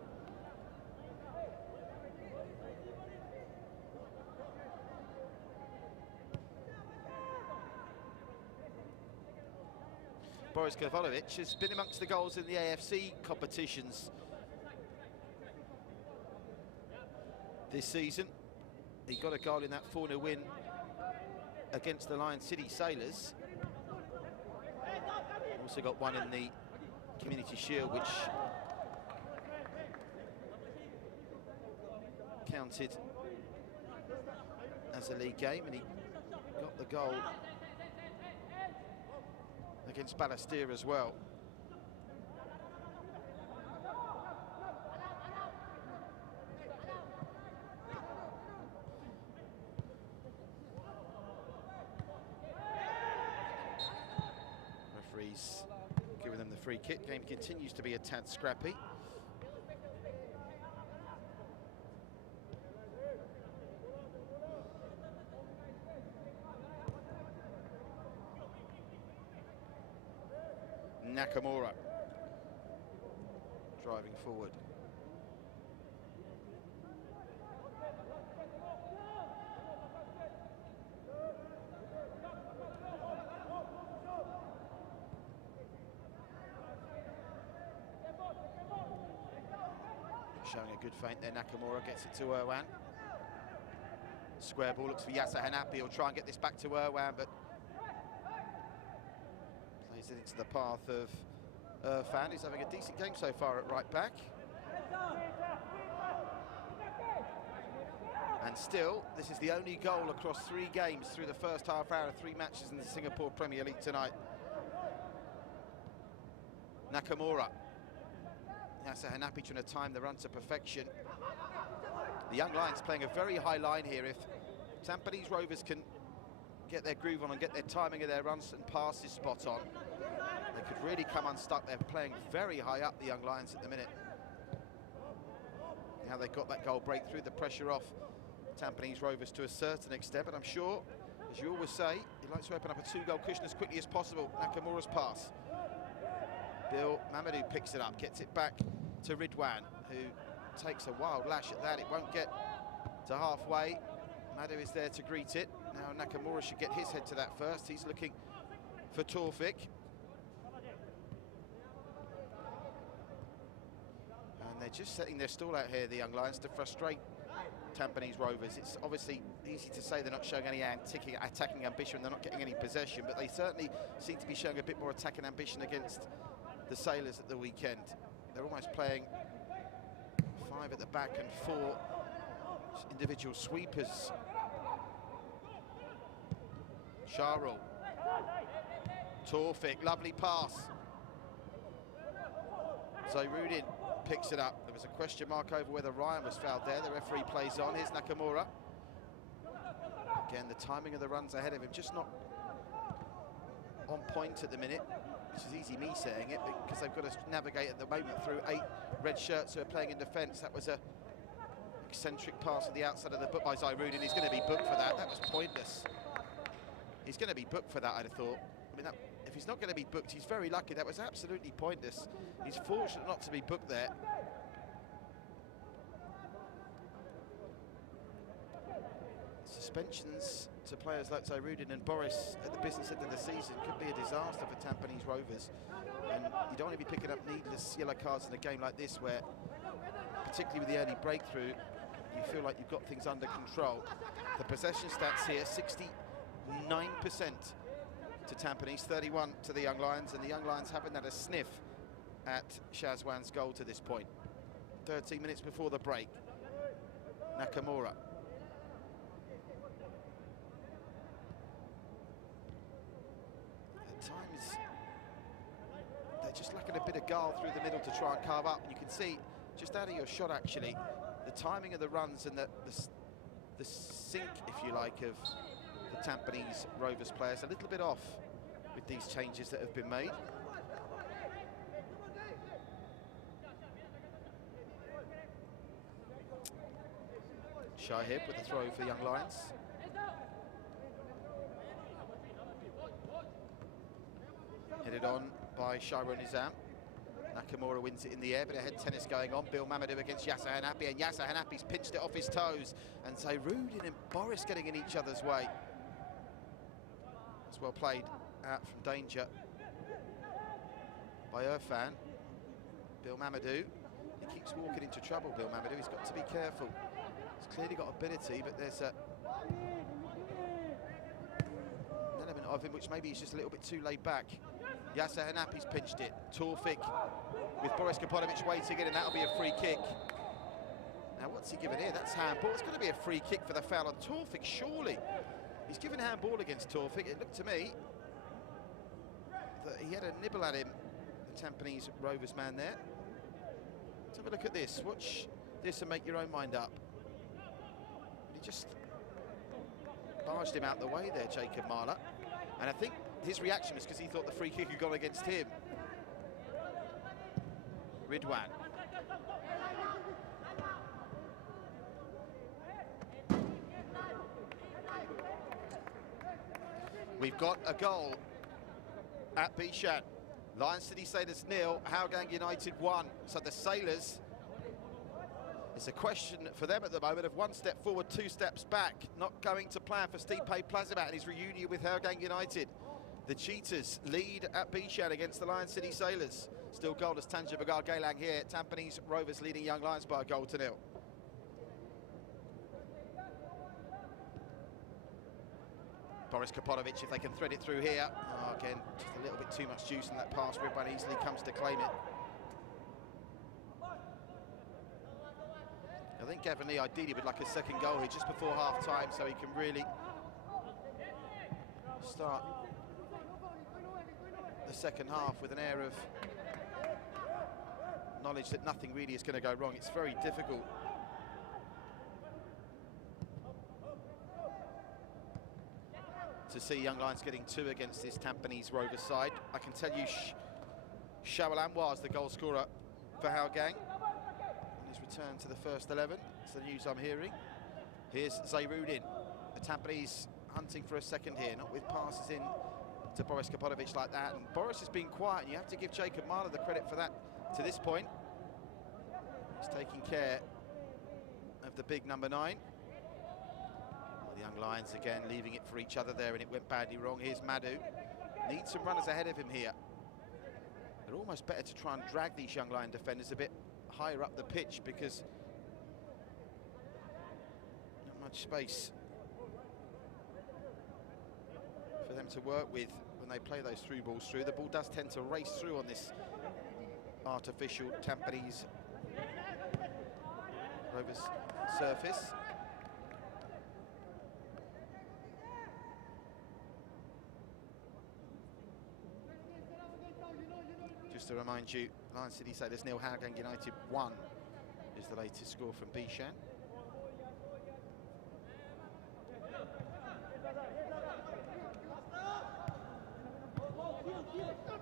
Boris Kaponovic has been amongst the goals in the AFC competitions this season. He got a goal in that 4-0 win against the Lion City Sailors. Also got one in the Community Shield, which counted as a league game, and he got the goal against Balestier as well. Referees giving them the free kick. Game continues to be a tad scrappy. Nakamura driving forward. Showing a good feint there. Nakamura gets it to Irwan. Square ball, looks for Yasser Hanapi. He'll try and get this back to Irwan, but plays it into the path of Irfan, who's having a decent game so far at right back. And still, this is the only goal across 3 games through the first half hour of 3 matches in the Singapore Premier League tonight. Nakamura. Yasser Hanapi trying to time the run to perfection. The young Lions playing a very high line here. If Tampines Rovers can get their groove on and get their timing of their runs and passes spot on, they could really come unstuck. They're playing very high up, the Young Lions, at the minute. Now they've got that goal breakthrough, the pressure off Tampines Rovers to a certain extent, but I'm sure, as you always say, he likes to open up a 2-goal cushion as quickly as possible. Nakamura's pass. Bill Mamadou picks it up, gets it back to Ridwan, who takes a wild lash at that. It won't get to halfway. Madou is there to greet it. Now Nakamura should get his head to that first. He's looking for Taufik. And they're just setting their stall out here, the Young Lions, to frustrate Tampines Rovers. It's obviously easy to say they're not showing any attacking ambition, they're not getting any possession, but they certainly seem to be showing a bit more attacking ambition against the Sailors at the weekend. They're almost playing 5 at the back and 4 individual sweepers. Shahrul. Taufik, lovely pass. Zayrudin picks it up. There was a question mark over whether Ryan was fouled there. The referee plays on. Here's Nakamura. Again, the timing of the runs ahead of him just not on point at the minute, which is easy me saying it, because they've got to navigate at the moment through 8 red shirts who are playing in defence. That was a eccentric pass at the outside of the book by Zayrudin. He's going to be booked for that. That was pointless. He's going to be booked for that, I'd have thought. I mean, if he's not going to be booked, he's very lucky. That was absolutely pointless. He's fortunate not to be booked there. Suspensions to players like Zayrudin and Boris at the business end of the season could be a disaster for Tampines Rovers. And you don't want to be picking up needless yellow cards in a game like this where, particularly with the early breakthrough, you feel like you've got things under control. The possession stats here, 69% to Tampines, 31 to the Young Lions, and the Young Lions haven't had a sniff at Shazwan's goal to this point. 13 minutes before the break. Nakamura. At times, they're just lacking a bit of guile through the middle to try and carve up, and you can see just out of your shot actually, the timing of the runs and the sink, if you like, of the Tampines Rovers players a little bit off with these changes that have been made. Shahib with the throw for the Young Lions. Headed on by Shahro Nizam. Nakamura wins it in the air, but a head tennis going on. Bill Mamadou against Yasser Hanapi, and Yasser Hanapi's pinched it off his toes. And Zayrudin and Boris getting in each other's way. It's well played out from danger by Irfan. Bill Mamadou, he keeps walking into trouble, Bill Mamadou. He's got to be careful. He's clearly got ability, but there's an element of him which maybe he's just a little bit too laid back. Yasser Hanapi's pinched it. Taufik with Boris Kaponovic waiting in, and that'll be a free kick. Now, what's he given here? That's handball. It's going to be a free kick for the foul on Taufik, surely. He's given handball against Taufik. It looked to me that he had a nibble at him, the Tampines Rovers man there. Let's have a look at this. Watch this and make your own mind up. He just barged him out the way there, Jacob Mahler. And I think his reaction was because he thought the free kick had gone against him. Ridwan. We've got a goal at Bishan. Lion City Sailors 0, Hougang United 1. So the Sailors, it's a question for them at the moment of 1 step forward, 2 steps back. Not going to plan for Stipe Plazibat and his reunion with Hougang United. The Cheetahs lead at Bishan against the Lion City Sailors. Still goalless, Tanja Bagar Geylang here. Tampines Rovers leading Young Lions by a goal to 0. Boris Kaponovic, if they can thread it through here. Oh, again, just a little bit too much juice in that pass. Ridwan easily comes to claim it. I think Gavin Lee ideally would like a second goal here just before half-time so he can really start the second half with an air of knowledge that nothing really is going to go wrong. It's very difficult. to see Young Lions getting 2 against this Tampines Rovers side. I can tell you Shawalan was the goal scorer for Hougang on his return to the first 11. It's the news I'm hearing. Here's Zayrudin. The Tampines hunting for a second here, not with passes in to Boris Kaponovic like that. And Boris has been quiet, and you have to give Jacob Marler the credit for that to this point. He's taking care of the big number 9. The Young Lions again leaving it for each other there, and it went badly wrong. Here's Madhu. Needs some runners ahead of him here. They're almost better to try and drag these Young Lion defenders a bit higher up the pitch, because not much space for them to work with when they play those through balls through. The ball does tend to race through on this artificial Tampines Rovers surface. Just to remind you, Lions City Sailors 0, Hougang United 1 is the latest score from Bishan.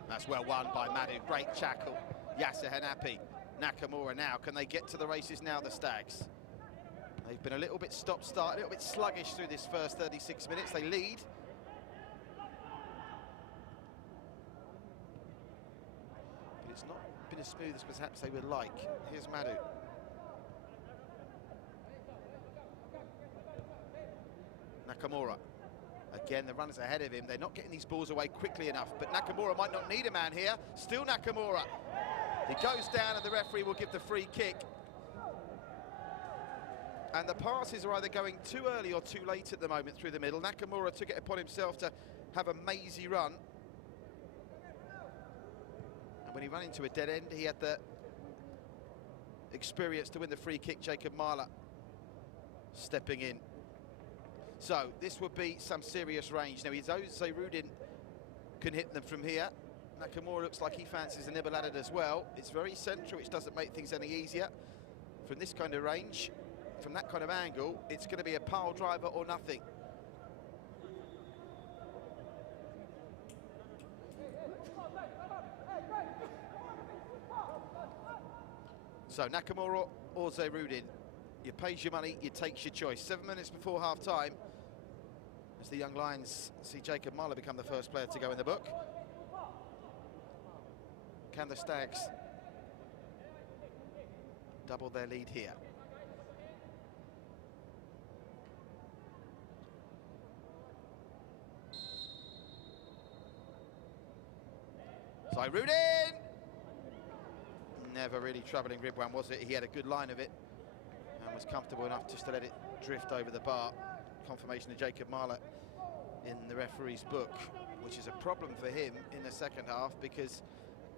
That's well won by Madhu. Great tackle. Yasser Hanapi. Nakamura now. Can they get to the races now, the Stags? They've been a little bit stop-start, a little bit sluggish through this first 36 minutes. They lead. But it's not been as smooth as perhaps they would like. Here's Madhu. Nakamura. Again, the runners ahead of him. They're not getting these balls away quickly enough, but Nakamura might not need a man here. Still Nakamura. He goes down and the referee will give the free kick. And the passes are either going too early or too late at the moment through the middle. Nakamura took it upon himself to have a mazy run. And when he ran into a dead end, he had the experience to win the free kick. Jacob Marler stepping in. So this would be some serious range. Now, Zayrudin can hit them from here. Nakamura looks like he fancies a nibble at it as well. It's very central, which doesn't make things any easier. From this kind of range, from that kind of angle, it's going to be a pile driver or nothing. So Nakamura or Zayrudin, you pays your money, you takes your choice. 7 minutes before half-time, as the Young Lions see Jacob Marler become the first player to go in the book. Can the Stags double their lead here? Zayrudin! Never really troubling Ridwan, was it? He had a good line of it and was comfortable enough just to let it drift over the bar. Confirmation of Jacob Marler in the referee's book, which is a problem for him in the second half, because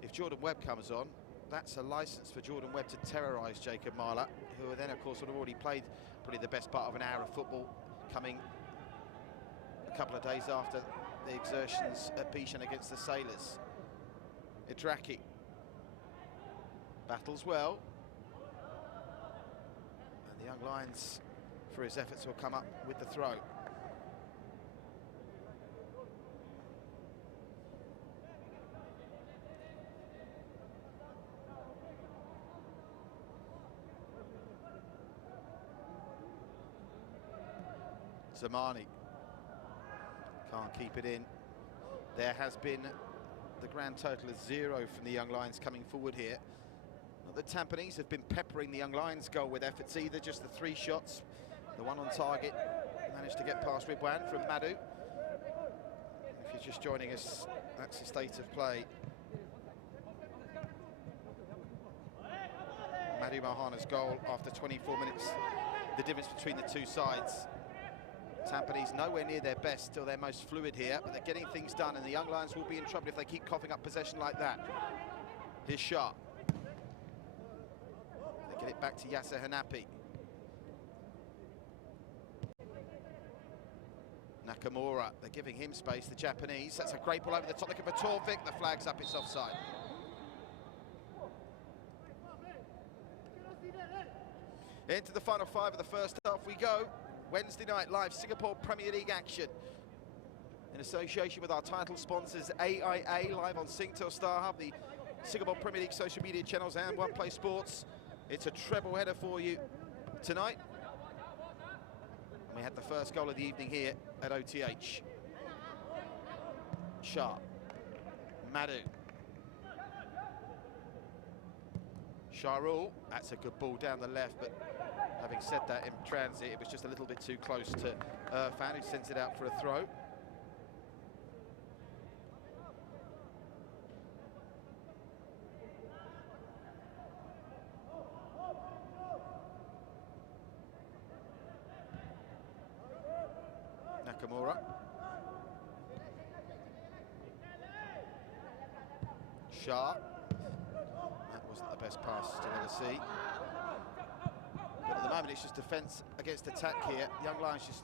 if Jordan Webb comes on, that's a license for Jordan Webb to terrorise Jacob Marler, who then, of course, would have already played probably the best part of an hour of football, coming a couple of days after the exertions at Bishan against the Sailors. Idraki battles well, and the Young Lions, for his efforts, will come up with the throw. Zamani can't keep it in. There has been the grand total of 0 from the Young Lions coming forward here. Not that Tampines have been peppering the Young Lions goal with efforts either, just the 3 shots. The one on target managed to get past Ridwan from Madhu. If you're just joining us, that's the state of play. Madhu Mohana's goal after 24 minutes, the difference between the two sides. Tampines nowhere near their best, still their most fluid here, but they're getting things done, and the Young Lions will be in trouble if they keep coughing up possession like that. Here's Sharp. They get it back to Yasser Hanapi. Nakamura, they're giving him space, the Japanese. That's a great ball over the top, looking for Torvik. The flag's up, it's offside. Into the final 5 of the first half we go. Wednesday night live Singapore Premier League action. in association with our title sponsors AIA, live on Singtel Star Hub, the Singapore Premier League social media channels and One Play Sports. It's a treble header for you tonight. And we had the first goal of the evening here at OTH. Sharp. Madu. Sharul, that's a good ball down the left, but having said that, in transit, it was just a little bit too close to Irfan, who sends it out for a throw. Nakamura. Shah. That wasn't the best pass to ever see. But at the moment, it's just defence against attack here. Young Lions just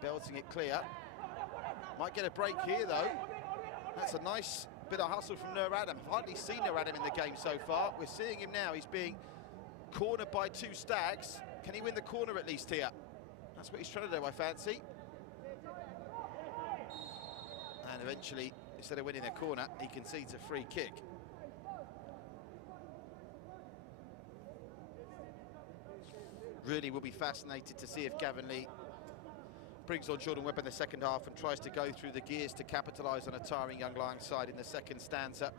belting it clear. Might get a break here, though. That's a nice bit of hustle from Nur Adam. I've hardly seen Nur Adam in the game so far. We're seeing him now. He's being cornered by two Stags. Can he win the corner at least here? That's what he's trying to do, I fancy. And eventually, instead of winning a corner, he concedes a free kick. Really will be fascinated to see if Gavin Lee brings on Jordan Webb in the second half and tries to go through the gears to capitalise on a tiring Young Lions side in the second stanza.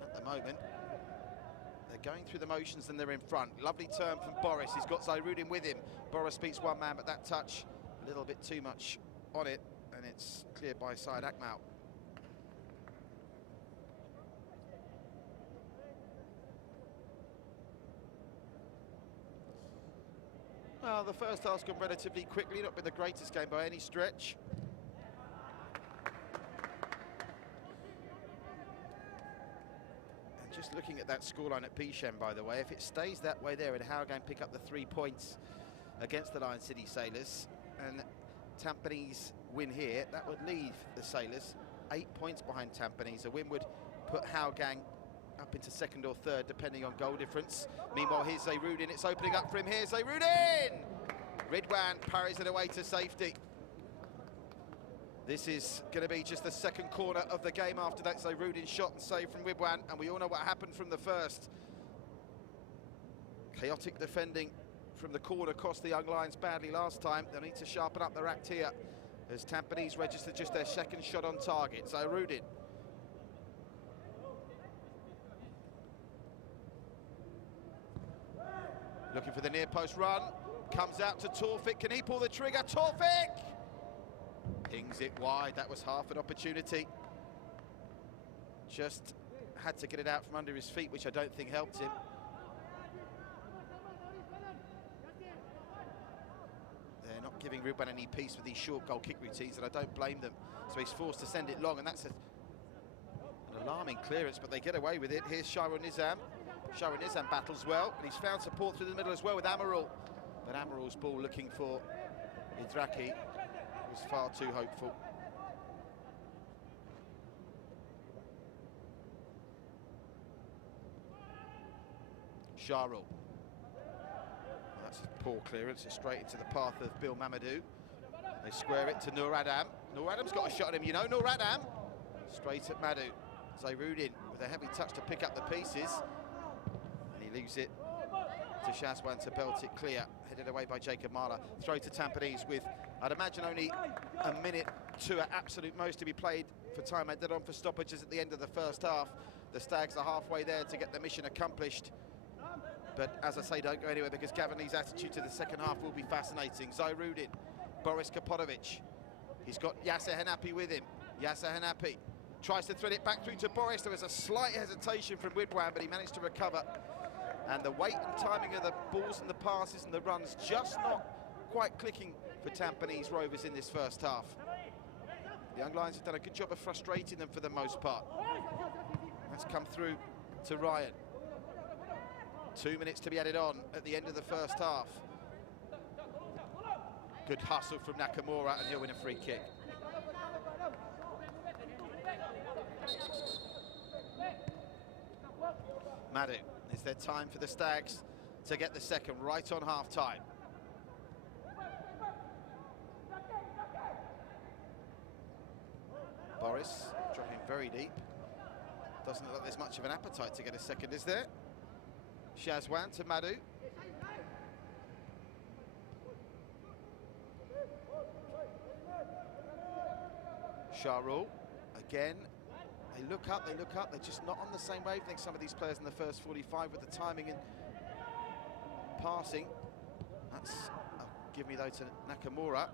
At the moment, they're going through the motions and they're in front. Lovely turn from Boris. He's got Zairudin with him. Boris beats one man, but that touch a little bit too much on it, and it's cleared by Syed Akmal. Well, the first half's gone relatively quickly, not been the greatest game by any stretch. And just looking at that scoreline at Bishan, by the way, if it stays that way there and Howgang pick up the 3 points against the Lion City Sailors and Tampines win here, that would leave the Sailors 8 points behind Tampines. A win would put Howgang up into second or third, depending on goal difference. Meanwhile, here's Zairudin. It's opening up for him here. Zairudin! Ridwan parries it away to safety. This is going to be just the second corner of the game after that Zairudin shot and save from Ridwan, and we all know what happened from the first. Chaotic defending from the corner cost the Young Lions badly last time. They'll need to sharpen up their act here as Tampines registered just their second shot on target. Zairudin. Looking for the near post run, comes out to Torfik. Can he pull the trigger? Torfik! Pings it wide. That was half an opportunity. Just had to get it out from under his feet, which I don't think helped him. They're not giving Ridwan any peace with these short goal kick routines, and I don't blame them. So he's forced to send it long, and that's an alarming clearance, but they get away with it. Here's Shahrul Nizam. Shahrul Nizam battles well, and he's found support through the middle as well with Amarul. But Amarul's ball looking for Idraki was far too hopeful. Shahrul. Well, that's a poor clearance, it's straight into the path of Bill Mamadou. They square it to Nur Adam. Nur Adam's got a shot at him, you know, Nur Adam. Straight at Madu. Zairudin with a heavy touch to pick up the pieces. Leaves it to Shazwan to belt it clear, headed away by Jacob Marler. Throw to Tampines with, I'd imagine, only a minute to at absolute most to be played for time added on for stoppages at the end of the first half. The Stags are halfway there to get the mission accomplished. But as I say, don't go anywhere, because Gavin Lee's attitude to the second half will be fascinating. Zairudin, Boris Kapotovic. He's got Yasser Hanapi with him. Yasser Hanapi tries to thread it back through to Boris. There was a slight hesitation from Ridwan, but he managed to recover. And the weight and timing of the balls and the passes and the runs just not quite clicking for Tampines Rovers in this first half. The Young Lions have done a good job of frustrating them for the most part. That's come through to Ryan. 2 minutes to be added on at the end of the first half. Good hustle from Nakamura, and he'll win a free kick. Madu. Is there time for the Stags to get the second right on half-time? Boris dropping very deep. Doesn't look like there's much of an appetite to get a second, is there? Shazwan to Madhu. Shahrul, again, they look up, they're just not on the same wavelength, some of these players in the first 45 with the timing and passing. That's give me though to Nakamura,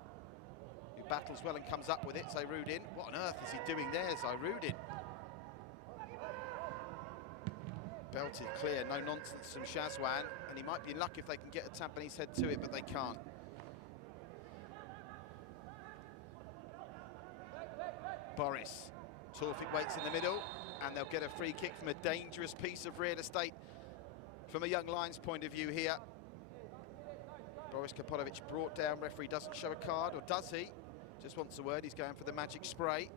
who battles well and comes up with it. Zairudin, what on earth is he doing there, Zairudin? Belted clear, no nonsense from Shazwan, and he might be in luck if they can get a Tampines head to it, but they can't. Boris, Torfik waits in the middle, and they'll get a free kick from a dangerous piece of real estate from a young Lions point of view here. Boris Kapotovic brought down, referee doesn't show a card, or does he? Just wants a word, he's going for the magic spray.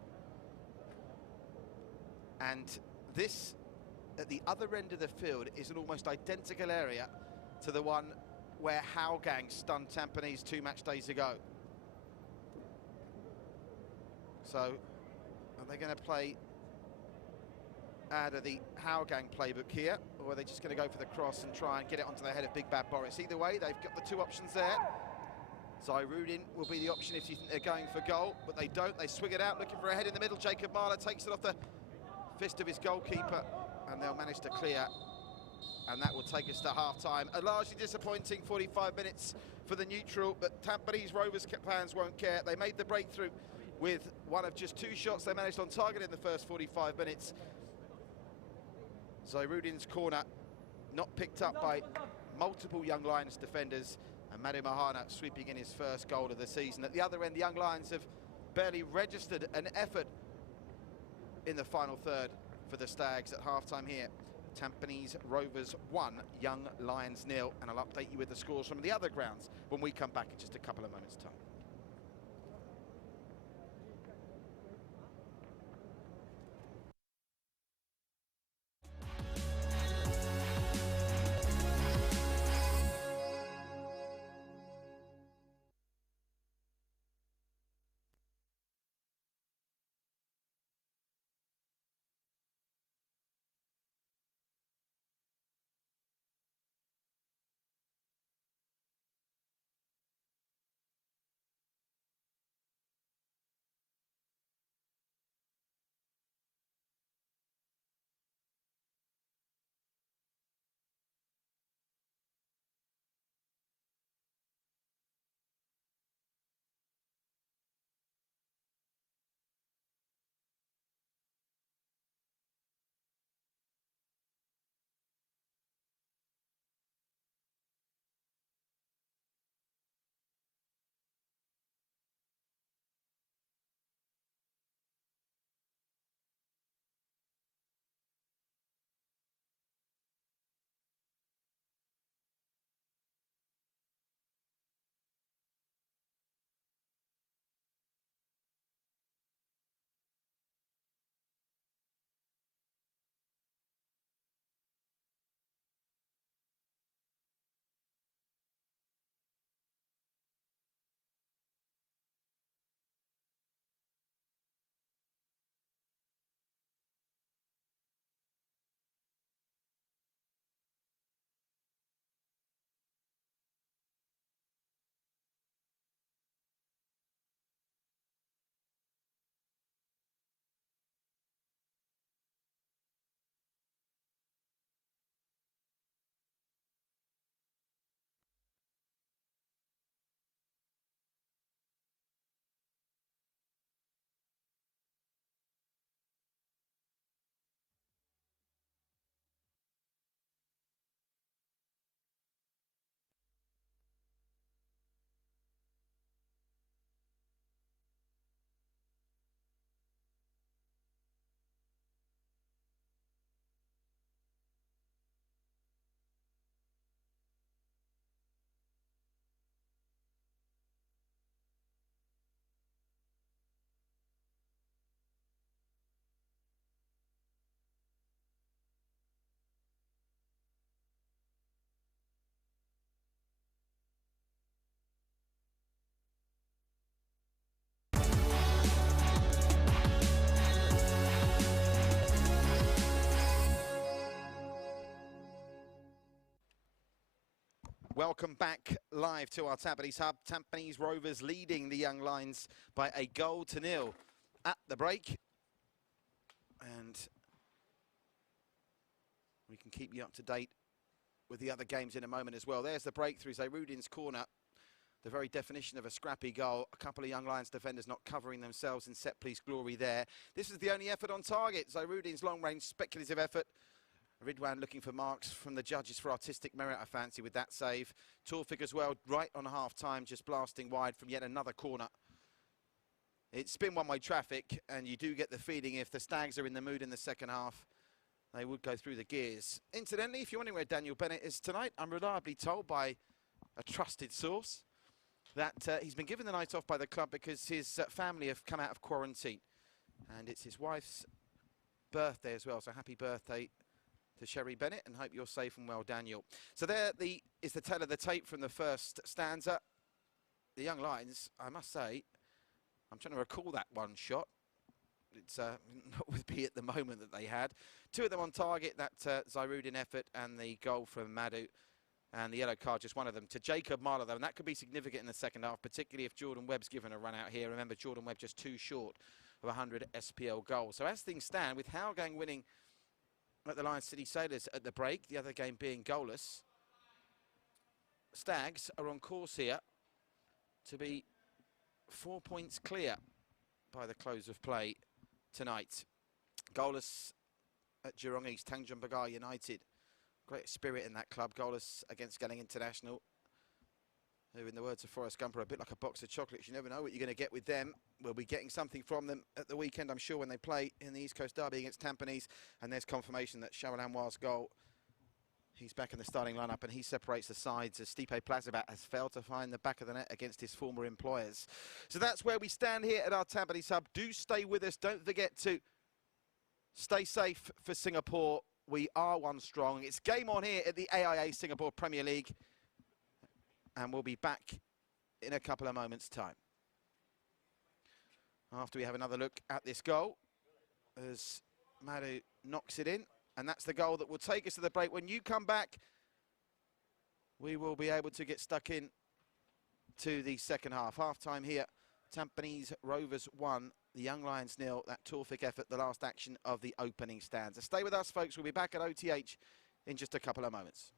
And this, at the other end of the field, is an almost identical area to the one where Hougang stunned Tampines 2 match days ago. So, are they going to play out of the Hougang playbook here, or are they just going to go for the cross and try and get it onto the head of Big Bad Boris? Either way, they've got the 2 options there. Zairudin will be the option if you think they're going for goal, but they don't. They swing it out, looking for a head in the middle. Jacob Mahler takes it off the fist of his goalkeeper, and they'll manage to clear, and that will take us to half-time. A largely disappointing 45 minutes for the neutral, but Tampines Rovers fans won't care. They made the breakthrough with one of just 2 shots they managed on target in the first 45 minutes. Zairudin's corner not picked up by multiple Young Lions defenders, and Madhu Mahana sweeping in his first goal of the season. At the other end, the Young Lions have barely registered an effort in the final third for the Stags at half-time here. Tampines Rovers 1, Young Lions 0, and I'll update you with the scores from the other grounds when we come back in just a couple of moments' time. Welcome back live to our Tampines Hub. Tampines Rovers leading the Young Lions by 1-0 at the break. And we can keep you up to date with the other games in a moment as well. There's the breakthrough, Zayrudin's corner. The very definition of a scrappy goal. A couple of Young Lions defenders not covering themselves in set-piece glory there. This is the only effort on target. Zayrudin's long-range speculative effort. Ridwan looking for marks from the judges for artistic merit, I fancy, with that save. Taufik as well, right on half-time, just blasting wide from yet another corner. It's been one-way traffic, and you do get the feeling if the Stags are in the mood in the second half, they would go through the gears. Incidentally, if you're wondering where Daniel Bennett is tonight, I'm reliably told by a trusted source that he's been given the night off by the club because his family have come out of quarantine. And it's his wife's birthday as well, so happy birthday to Sherry Bennett, and hope you're safe and well, Daniel. So there is the tale of the tape from the first stanza. The Young Lions, I must say, I'm trying to recall that one shot. It's not with me at the moment that they had. Two of them on target, that Zayrudin effort and the goal from Madhu. And the yellow card, just one of them, to Jacob Marler, though. And that could be significant in the second half, particularly if Jordan Webb's given a run out here. Remember, Jordan Webb just too short of 100 SPL goals. So as things stand, with Howgang winning at the Lions City Sailors at the break, the other game being goalless, Stags are on course here to be 4 points clear by the close of play tonight. Goalless at Jurong East, Tanjung Pagar United. Great spirit in that club. Goalless against Gelling International, who, in the words of Forrest Gump, are a bit like a box of chocolates. You never know what you're going to get with them. We'll be getting something from them at the weekend, I'm sure, when they play in the East Coast Derby against Tampines. And there's confirmation that Shawan Anwar's goal, he's back in the starting lineup, and he separates the sides as Stipe Plazibat has failed to find the back of the net against his former employers. So that's where we stand here at our Tampines Hub. Do stay with us. Don't forget to stay safe for Singapore. We are one strong. It's game on here at the AIA Singapore Premier League. And we'll be back in a couple of moments' time, after we have another look at this goal as Madhu knocks it in. And that's the goal that will take us to the break. When you come back, we will be able to get stuck in to the second half. Half-time here, Tampines Rovers 1, the Young Lions 0. That Taufik effort, the last action of the opening stanza. Stay with us, folks. We'll be back at OTH in just a couple of moments.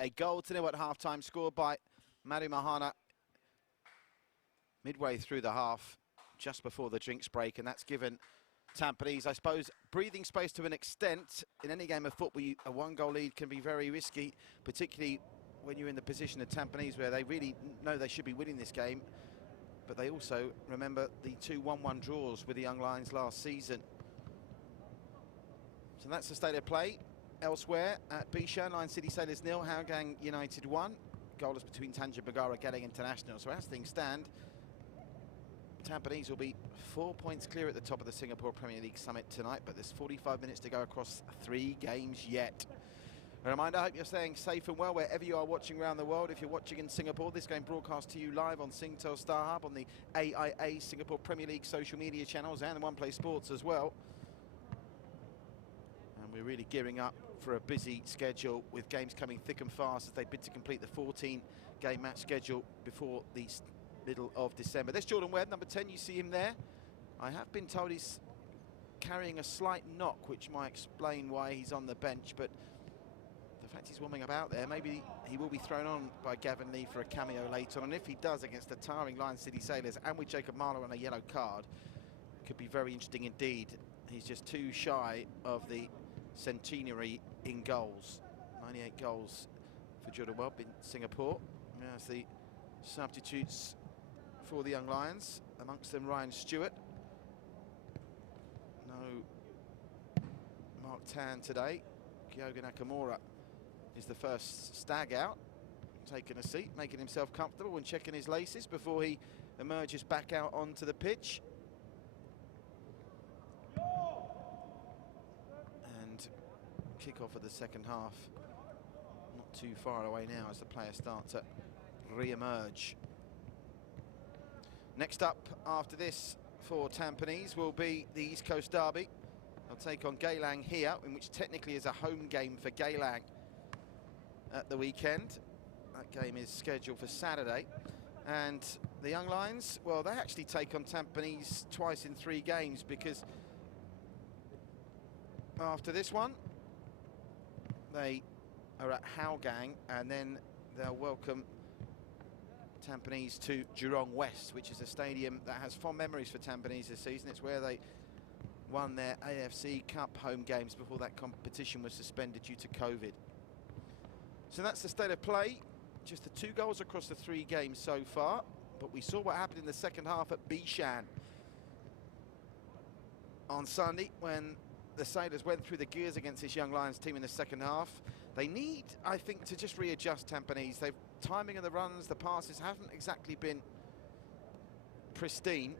A 1-0 at half-time, scored by Madu Mahana midway through the half, just before the drinks break, and that's given Tampines, I suppose, breathing space to an extent. In any game of football, a one-goal lead can be very risky, particularly when you're in the position of Tampines, where they really know they should be winning this game. But they also remember the 2 1-1 draws with the Young Lions last season. So that's the state of play. Elsewhere at Bishan, Lion City Sailors 0, Hougang United 1. Goalless between Tanjung Bagara, Galang International. So as things stand, Tampines will be 4 points clear at the top of the Singapore Premier League summit tonight, but there's 45 minutes to go across 3 games yet. A reminder, I hope you're staying safe and well wherever you are watching around the world. If you're watching in Singapore, this game broadcast to you live on Singtel Star Hub, on the AIA Singapore Premier League social media channels, and One Play Sports as well. And we're really gearing up for a busy schedule with games coming thick and fast as they bid to complete the 14-game match schedule before the middle of December. There's Jordan Webb, number 10, you see him there. I have been told he's carrying a slight knock, which might explain why he's on the bench, but the fact he's warming up out there, maybe he will be thrown on by Gavin Lee for a cameo later on, and if he does against the tiring Lion City Sailors and with Jacob Marlowe on a yellow card, could be very interesting indeed. He's just too shy of the centenary in goals. 98 goals for Jordan Webb in Singapore. As the substitutes for the Young Lions, amongst them Ryan Stewart. No Mark Tan today. Kyogo Nakamura is the first stag out, taking a seat, making himself comfortable and checking his laces before he emerges back out onto the pitch. And kick-off of the second half, not too far away now as the players start to re-emerge. Next up after this for Tampines will be the East Coast Derby. They'll take on Galang here, in which technically is a home game for Galang at the weekend. That game is scheduled for Saturday. And the Young Lions, well, they actually take on Tampines twice in 3 games, because after this one, they are at Hougang, and then they'll welcome Tampines to Jurong West, which is a stadium that has fond memories for Tampines this season. It's where they won their AFC Cup home games before that competition was suspended due to COVID. So that's the state of play. Just the 2 goals across the 3 games so far, but we saw what happened in the second half at Bishan on Sunday when the Sailors went through the gears against this Young Lions team in the second half. They need, I think, to just readjust Tampines. They've timing of the runs, the passes haven't exactly been pristine,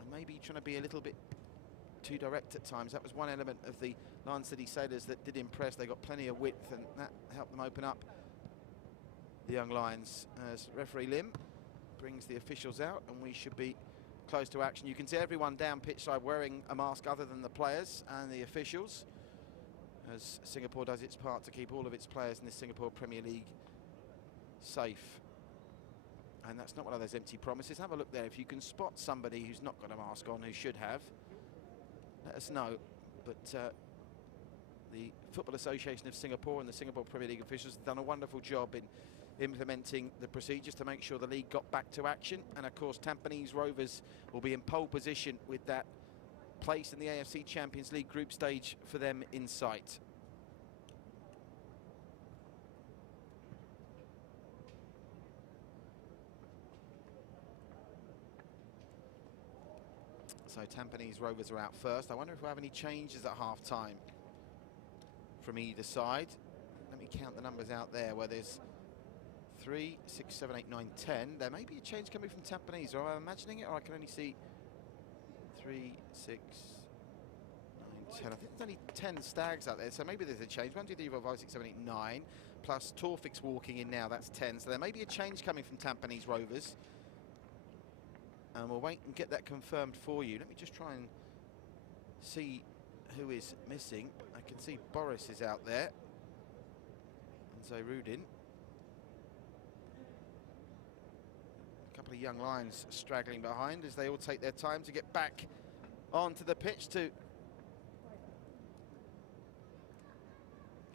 and maybe trying to be a little bit too direct at times. That was one element of the Lion City Sailors that did impress. They got plenty of width, and that helped them open up the Young Lions, as referee Lim brings the officials out, and we should be close to action. You can see everyone down pitch side wearing a mask other than the players and the officials, as Singapore does its part to keep all of its players in the Singapore Premier League safe. And that's not one of those empty promises. Have a look there. If you can spot somebody who's not got a mask on, who should have, let us know. But the Football Association of Singapore and the Singapore Premier League officials have done a wonderful job in implementing the procedures to make sure the league got back to action. And of course, Tampines Rovers will be in pole position with that place in the AFC Champions League group stage for them in sight. So Tampines Rovers are out first. I wonder if we'll have any changes at half-time from either side. Let me count the numbers out there, where there's 3, 6, 7, 8, 9, 10. There may be a change coming from Tampines, or am I imagining it, or I can only see 3, 6, 9, 10. I think there's only 10 stags out there, so maybe there's a change. 1, 2, 3, 4, 5, 6, 7, 8, 9. Plus Torfik's walking in now, that's 10. So there may be a change coming from Tampines Rovers. And we'll wait and get that confirmed for you. Let me just try and see who is missing. I can see Boris is out there, and Zayrudin. A couple of Young Lions straggling behind as they all take their time to get back onto the pitch to get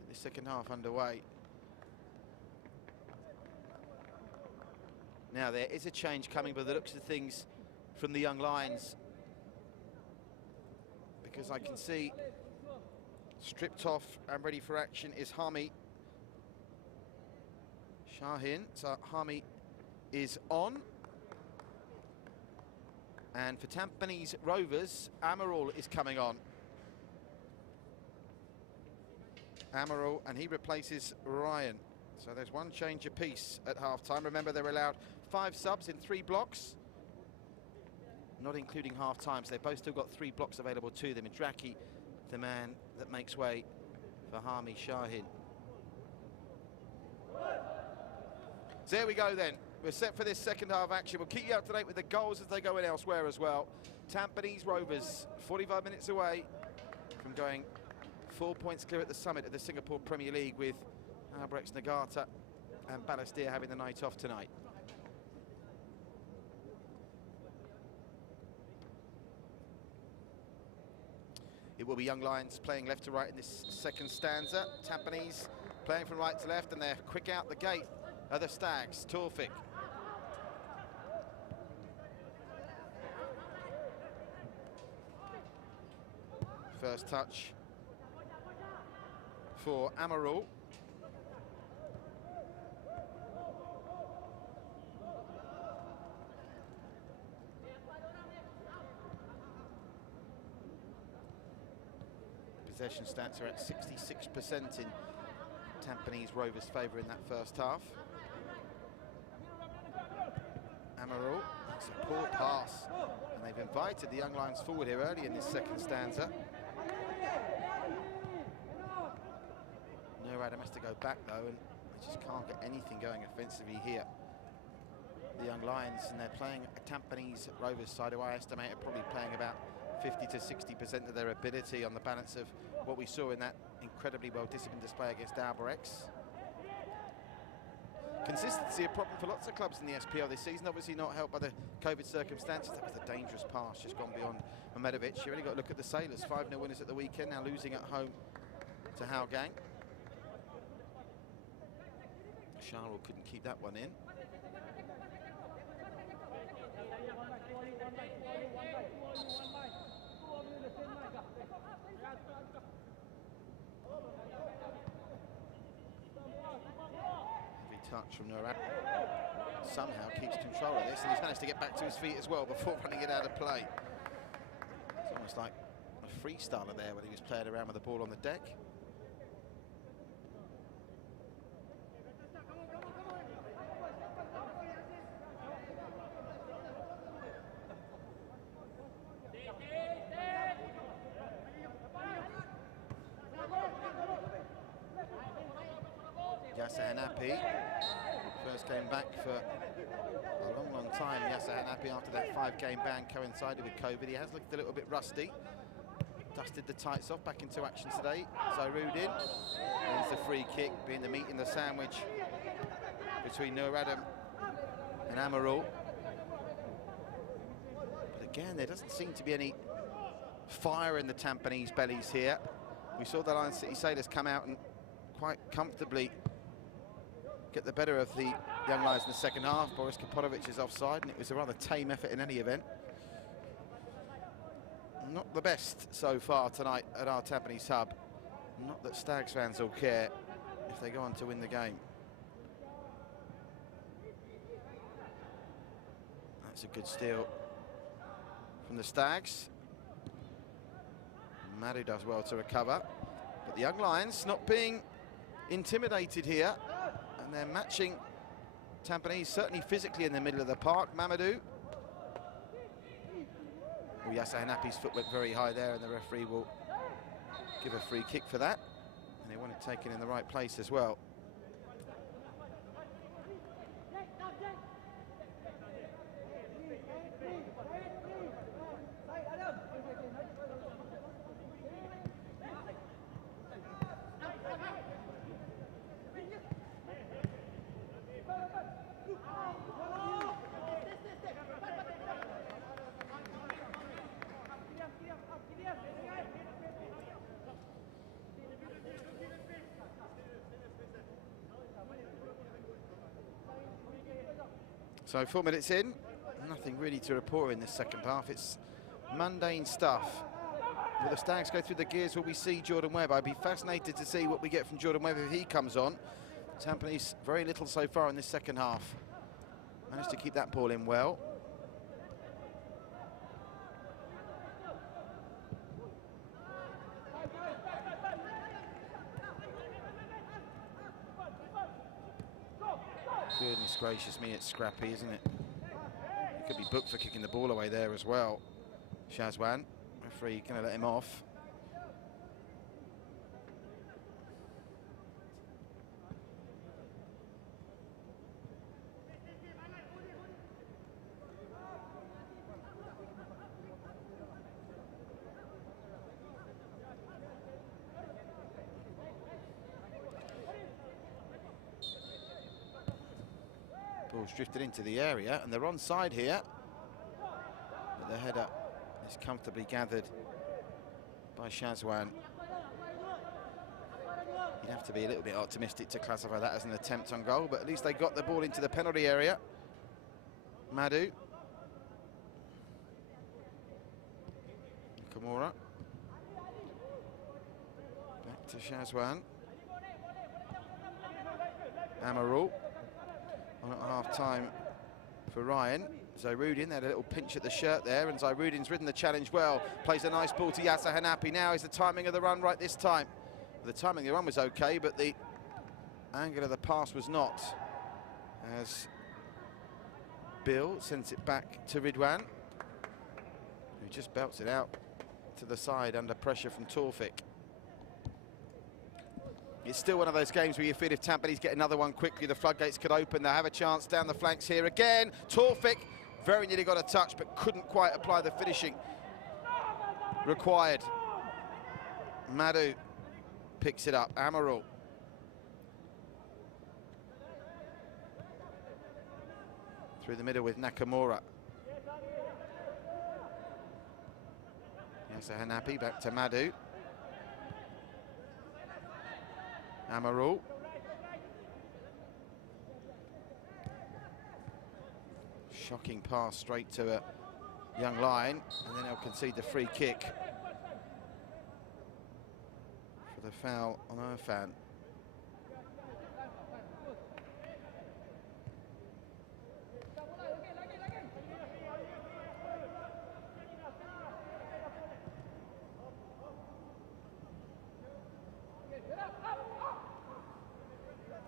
the second half underway. Now there is a change coming by the looks of things from the young lions, because I can see stripped off and ready for action is Hami Shahin. So Hami is on. And for Tampines Rovers, Amaral is coming on. Amaral, and he replaces Ryan. So there's one change apiece at half-time. Remember, they're allowed 5 subs in 3 blocks, not including half-time. So they've both still got 3 blocks available to them. And Draki, the man that makes way for Hami Shahin. So there we go then. We're set for this second half action. We'll keep you up to date with the goals as they go in elsewhere as well. Tampines Rovers, 45 minutes away from going 4 points clear at the summit of the Singapore Premier League, with Albirex Niigata and Balestier having the night off tonight. It will be young lions playing left to right in this second stanza. Tampines playing from right to left, and they're quick out the gate are the Stags. Taufik. First touch for Amaral. Possession stats are at 66% in Tampines Rovers' favour in that first half. Amaral, that's a poor pass, and they've invited the young lions forward here early in this second stanza. No, Adam has to go back though, and they just can't get anything going offensively here. The young lions, and they're playing a Tampines Rovers side who I estimate are probably playing about 50 to 60% of their ability on the balance of what we saw in that incredibly well-disciplined display against Albirex. Consistency a problem for lots of clubs in the SPL this season, obviously not helped by the COVID circumstances. That was a dangerous pass, just gone beyond Mamedovic. You only got to look at the Sailors, 5-0 winners at the weekend, now losing at home to Hougang. Charles couldn't keep that one in. Touch from Nurad. Somehow keeps control of this, and he's managed to get back to his feet as well before running it out of play. It's almost like a freestyler there when he was playing around with the ball on the deck. Yasser Hanapi, first came back for a long time. Yasser Hanapi, after that 5-game ban coincided with COVID, he has looked a little bit rusty. Dusted the tights off, back into action today. Zairudin, there's the free kick, being the meat in the sandwich between Nur Adam and Amaral. But again, there doesn't seem to be any fire in the Tampines bellies here. We saw the Lion City Sailors come out and quite comfortably get the better of the young lions in the second half. Boris Kapotovic is offside, and it was a rather tame effort in any event. Not the best so far tonight at our Tampines hub. Not that Stags fans will care if they go on to win the game. That's a good steal from the Stags. Madu does well to recover, but the young lions not being intimidated here, and they're matching Tampines certainly physically in the middle of the park. Mamadou. Well, Yasser Hanapi's foot went very high there, and the referee will give a free kick for that, and they want it taken in the right place as well. So 4 minutes in, nothing really to report in this second half. It's mundane stuff. Will the Stags go through the gears? Will we see Jordan Webb? I'd be fascinated to see what we get from Jordan Webb if he comes on. Tampines, very little so far in this second half. Managed to keep that ball in well. Goodness gracious me, it's scrappy, isn't it? He could be booked for kicking the ball away there as well. Shazwan, referee going to let him off. Ball's drifted into the area, and they're onside here. But the header is comfortably gathered by Shazwan. You'd have to be a little bit optimistic to classify that as an attempt on goal, but at least they got the ball into the penalty area. Madhu. Nakamura. Back to Shazwan. Amarul. On at half-time for Ryan. Zairudin had a little pinch at the shirt there, and Zairudin's ridden the challenge well. Plays a nice ball to Yasser Hanapi. Now is the timing of the run right this time. The timing of the run was okay, but the angle of the pass was not. As Bill sends it back to Ridwan, who just belts it out to the side under pressure from Taufik. It's still one of those games where you feel if Tampines get another one quickly, the floodgates could open. They have a chance down the flanks here again. Taufik very nearly got a touch, but couldn't quite apply the finishing required. Madhu picks it up. Amarul. Through the middle with Nakamura. Yasser Hanapi back to Madhu. Amarul. Shocking pass straight to a young lion, and then they'll concede the free kick for the foul on Irfan.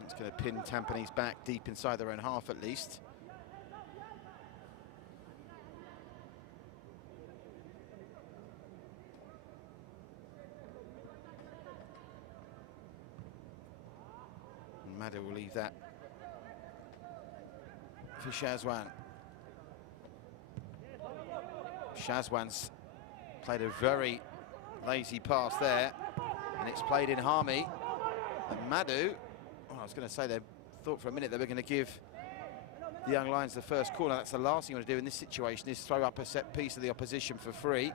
It's going to pin Tampines back deep inside their own half at least. And Madhu will leave that for Shazwan. Shazwan's played a very lazy pass there, and it's played in harmony. And Madhu, I was going to say they thought for a minute they were going to give the Young Lions the first corner. That's the last thing you want to do in this situation, is throw up a set piece of the opposition for free.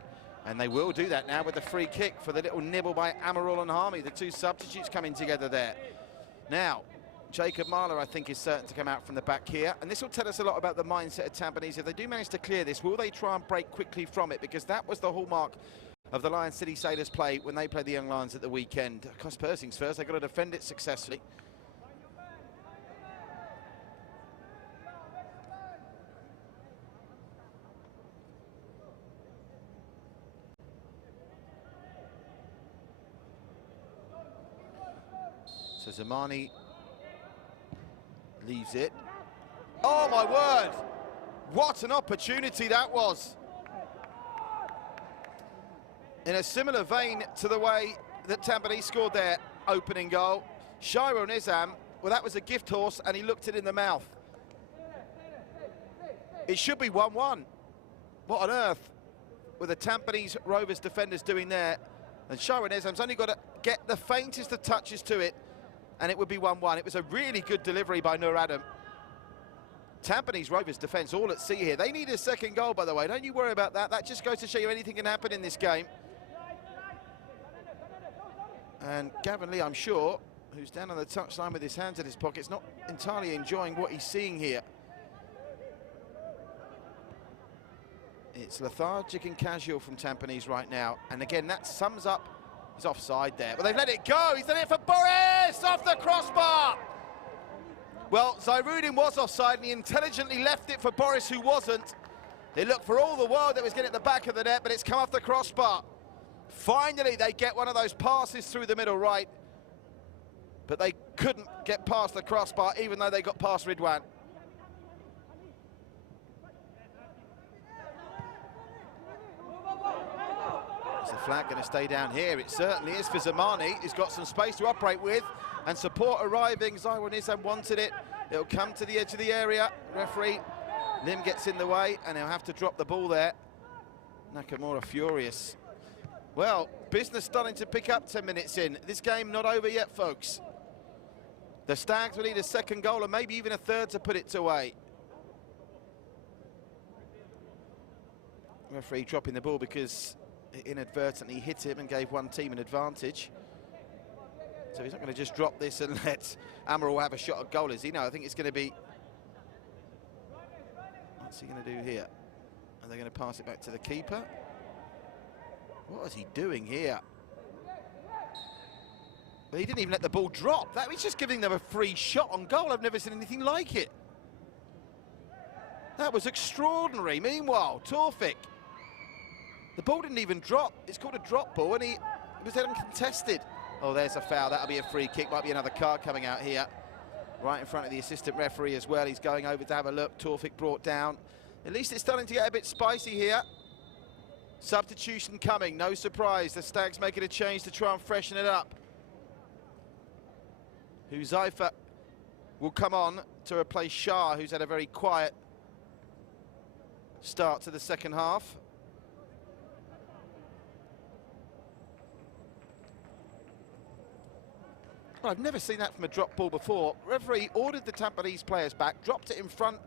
And they will do that now with the free kick for the little nibble by Amarul and Harmy, the two substitutes coming together there. Now, Jacob Mahler, I think, is certain to come out from the back here. And this will tell us a lot about the mindset of Tampines. If they do manage to clear this, will they try and break quickly from it? Because that was the hallmark of the Lion City Sailors play when they played the Young Lions at the weekend. Cost Persings first, they've got to defend it successfully. So Zamani leaves it. Oh my word! What an opportunity that was! In a similar vein to the way that Tampines scored their opening goal, Shiro Nizam, well, that was a gift horse, and he looked it in the mouth. It should be 1-1. What on earth were the Tampines Rovers defenders doing there? And Shiro Nizam's only got to get the faintest of touches to it, and it would be 1-1. It was a really good delivery by Nur Adam. Tampines Rovers defence all at sea here. They need a second goal, by the way. Don't you worry about that. That just goes to show you anything can happen in this game. And Gavin Lee, I'm sure, who's down on the touchline with his hands in his pockets, not entirely enjoying what he's seeing here. It's lethargic and casual from Tampines right now. And again, that sums up his offside there. But they've let it go. He's done it for Boris off the crossbar. Well, Zairudin was offside and he intelligently left it for Boris, who wasn't. They looked for all the world that was getting at the back of the net, but it's come off the crossbar. Finally, they get one of those passes through the middle right. But they couldn't get past the crossbar, even though they got past Ridwan. Is the flag going to stay down here? It certainly is for Zamani. He's got some space to operate with, and support arriving. Zaiwan Nizam wanted it. It'll come to the edge of the area. Referee Lim gets in the way, and he'll have to drop the ball there. Nakamura furious. Well, business starting to pick up 10 minutes in. This game not over yet, folks. The Stags will need a second goal and maybe even a third to put it away. Referee dropping the ball because it inadvertently hit him and gave one team an advantage. So he's not going to just drop this and let Amaral have a shot at goal, is he? No, I think it's going to be... What's he going to do here? Are they going to pass it back to the keeper? What is he doing here? But he didn't even let the ball drop. That was just giving them a free shot on goal. I've never seen anything like it. That was extraordinary. Meanwhile, Taufik, the ball didn't even drop. It's called a drop ball, and it was uncontested. Oh, there's a foul. That'll be a free kick. Might be another card coming out here. Right in front of the assistant referee as well. He's going over to have a look. Taufik brought down. At least it's starting to get a bit spicy here. Substitution coming. No surprise. The Stags making a change to try and freshen it up. Huzaifa will come on to replace Shah, who's had a very quiet start to the second half. Well, I've never seen that from a drop ball before. Referee ordered the Tampines players back, dropped it in front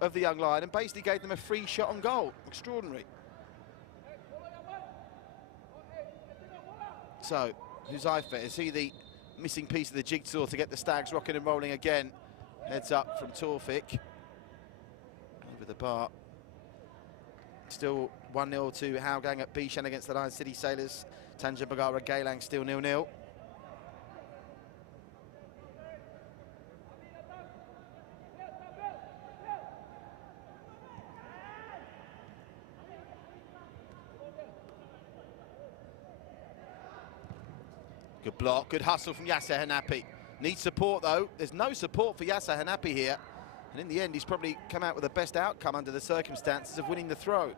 of the young lion and basically gave them a free shot on goal. Extraordinary. So, Huzaifa, is he the missing piece of the jigsaw to get the Stags rocking and rolling again? Heads up from Taufik. Over the bar. Still 1-0 to Hougang at Bishan against the Lion City Sailors. Tanjung Bagara Geylang still 0-0. Good block, good hustle from Yasser Hanapi. Needs support though. There's no support for Yasser Hanapi here. And in the end, he's probably come out with the best outcome under the circumstances of winning the throw.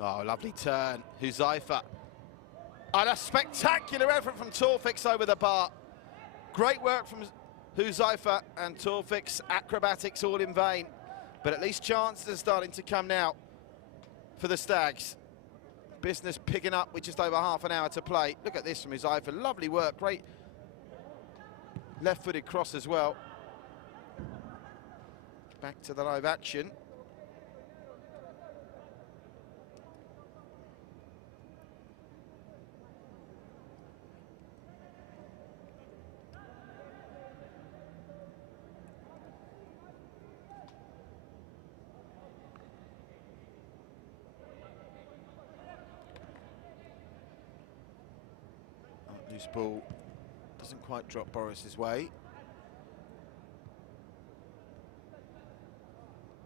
Oh, lovely turn, Huzaifa. And a spectacular effort from Taufik's over the bar. Great work from Huzaifa, and Taufik's acrobatics all in vain. But at least chances are starting to come now for the Stags. Business picking up with just over half an hour to play. Look at this from Huzaifa, lovely work, great left-footed cross as well. Back to the live action. Loose ball doesn't quite drop Boris's way.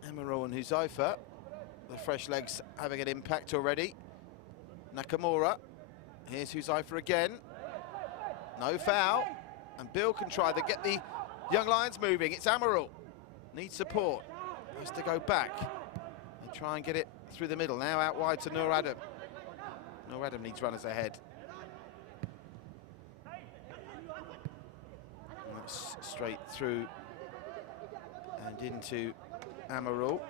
Amaral and Huzaifa, the fresh legs having an impact already. Nakamura, here's Huzaifa again. No foul, and Bill can try to get the young Lions moving. It's Amaral, needs support, has to go back. They try and get it through the middle, now out wide to Nur Adam. Nur Adam needs runners ahead. Straight through and into Amaral.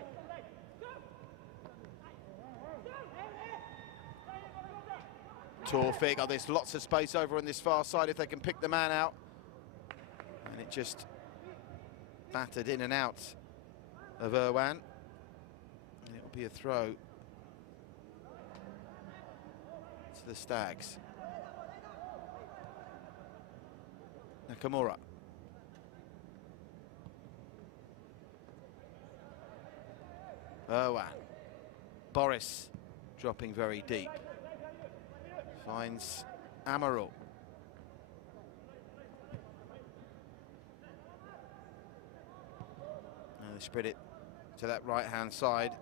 Taufik, oh, there's lots of space over on this far side if they can pick the man out. And it just battered in and out of Irwan. And it'll be a throw to the Stags. Nakamura. Irwan. Boris dropping very deep. Finds Amaral. And they spread it to that right-hand side.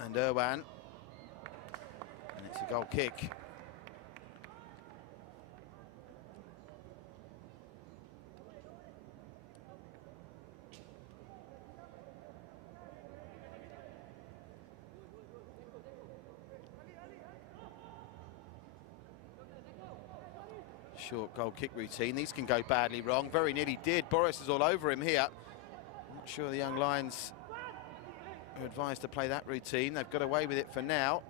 And Irwan. And it's a goal kick. Short goal kick routine. These can go badly wrong. Very nearly did. Boris is all over him here. I'm not sure the young Lions are advised to play that routine. They've got away with it for now.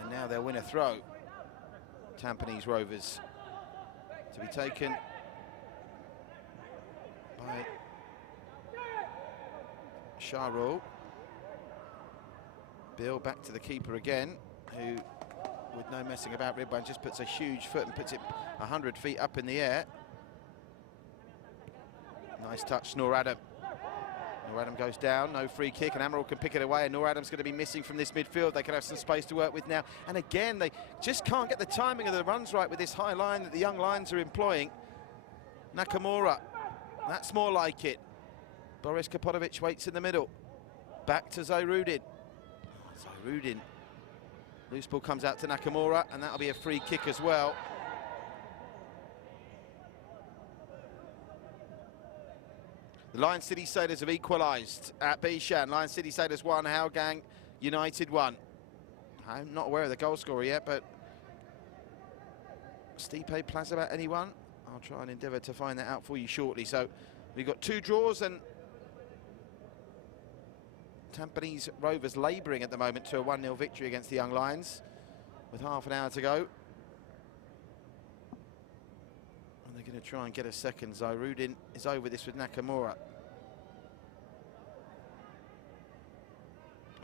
And now they'll win a throw. Tampines Rovers to be taken by Shahrul. Bill back to the keeper again, who, with no messing about, Ridwan just puts a huge foot and puts it 100 feet up in the air. Nice touch, Noor Adam. Noor Adam goes down, no free kick, and Amaral can pick it away, and Noor Adam's going to be missing from this midfield. They can have some space to work with now. And again, they just can't get the timing of the runs right with this high line that the young Lions are employing. Nakamura, that's more like it. Boris Kapotovic waits in the middle. Back to Zairudin. Zairudin. Loose ball comes out to Nakamura, and that'll be a free kick as well. The Lion City Sailors have equalised at Bishan. Lion City Sailors 1, Hougang United 1. I'm not aware of the goal scorer yet, but Stipe Plaza about anyone? I'll try and endeavour to find that out for you shortly. So we've got 2 draws, and Tampines Rovers labouring at the moment to a 1-0 victory against the Young Lions with half an hour to go. And they're going to try and get a second. Zairudin is over this with Nakamura.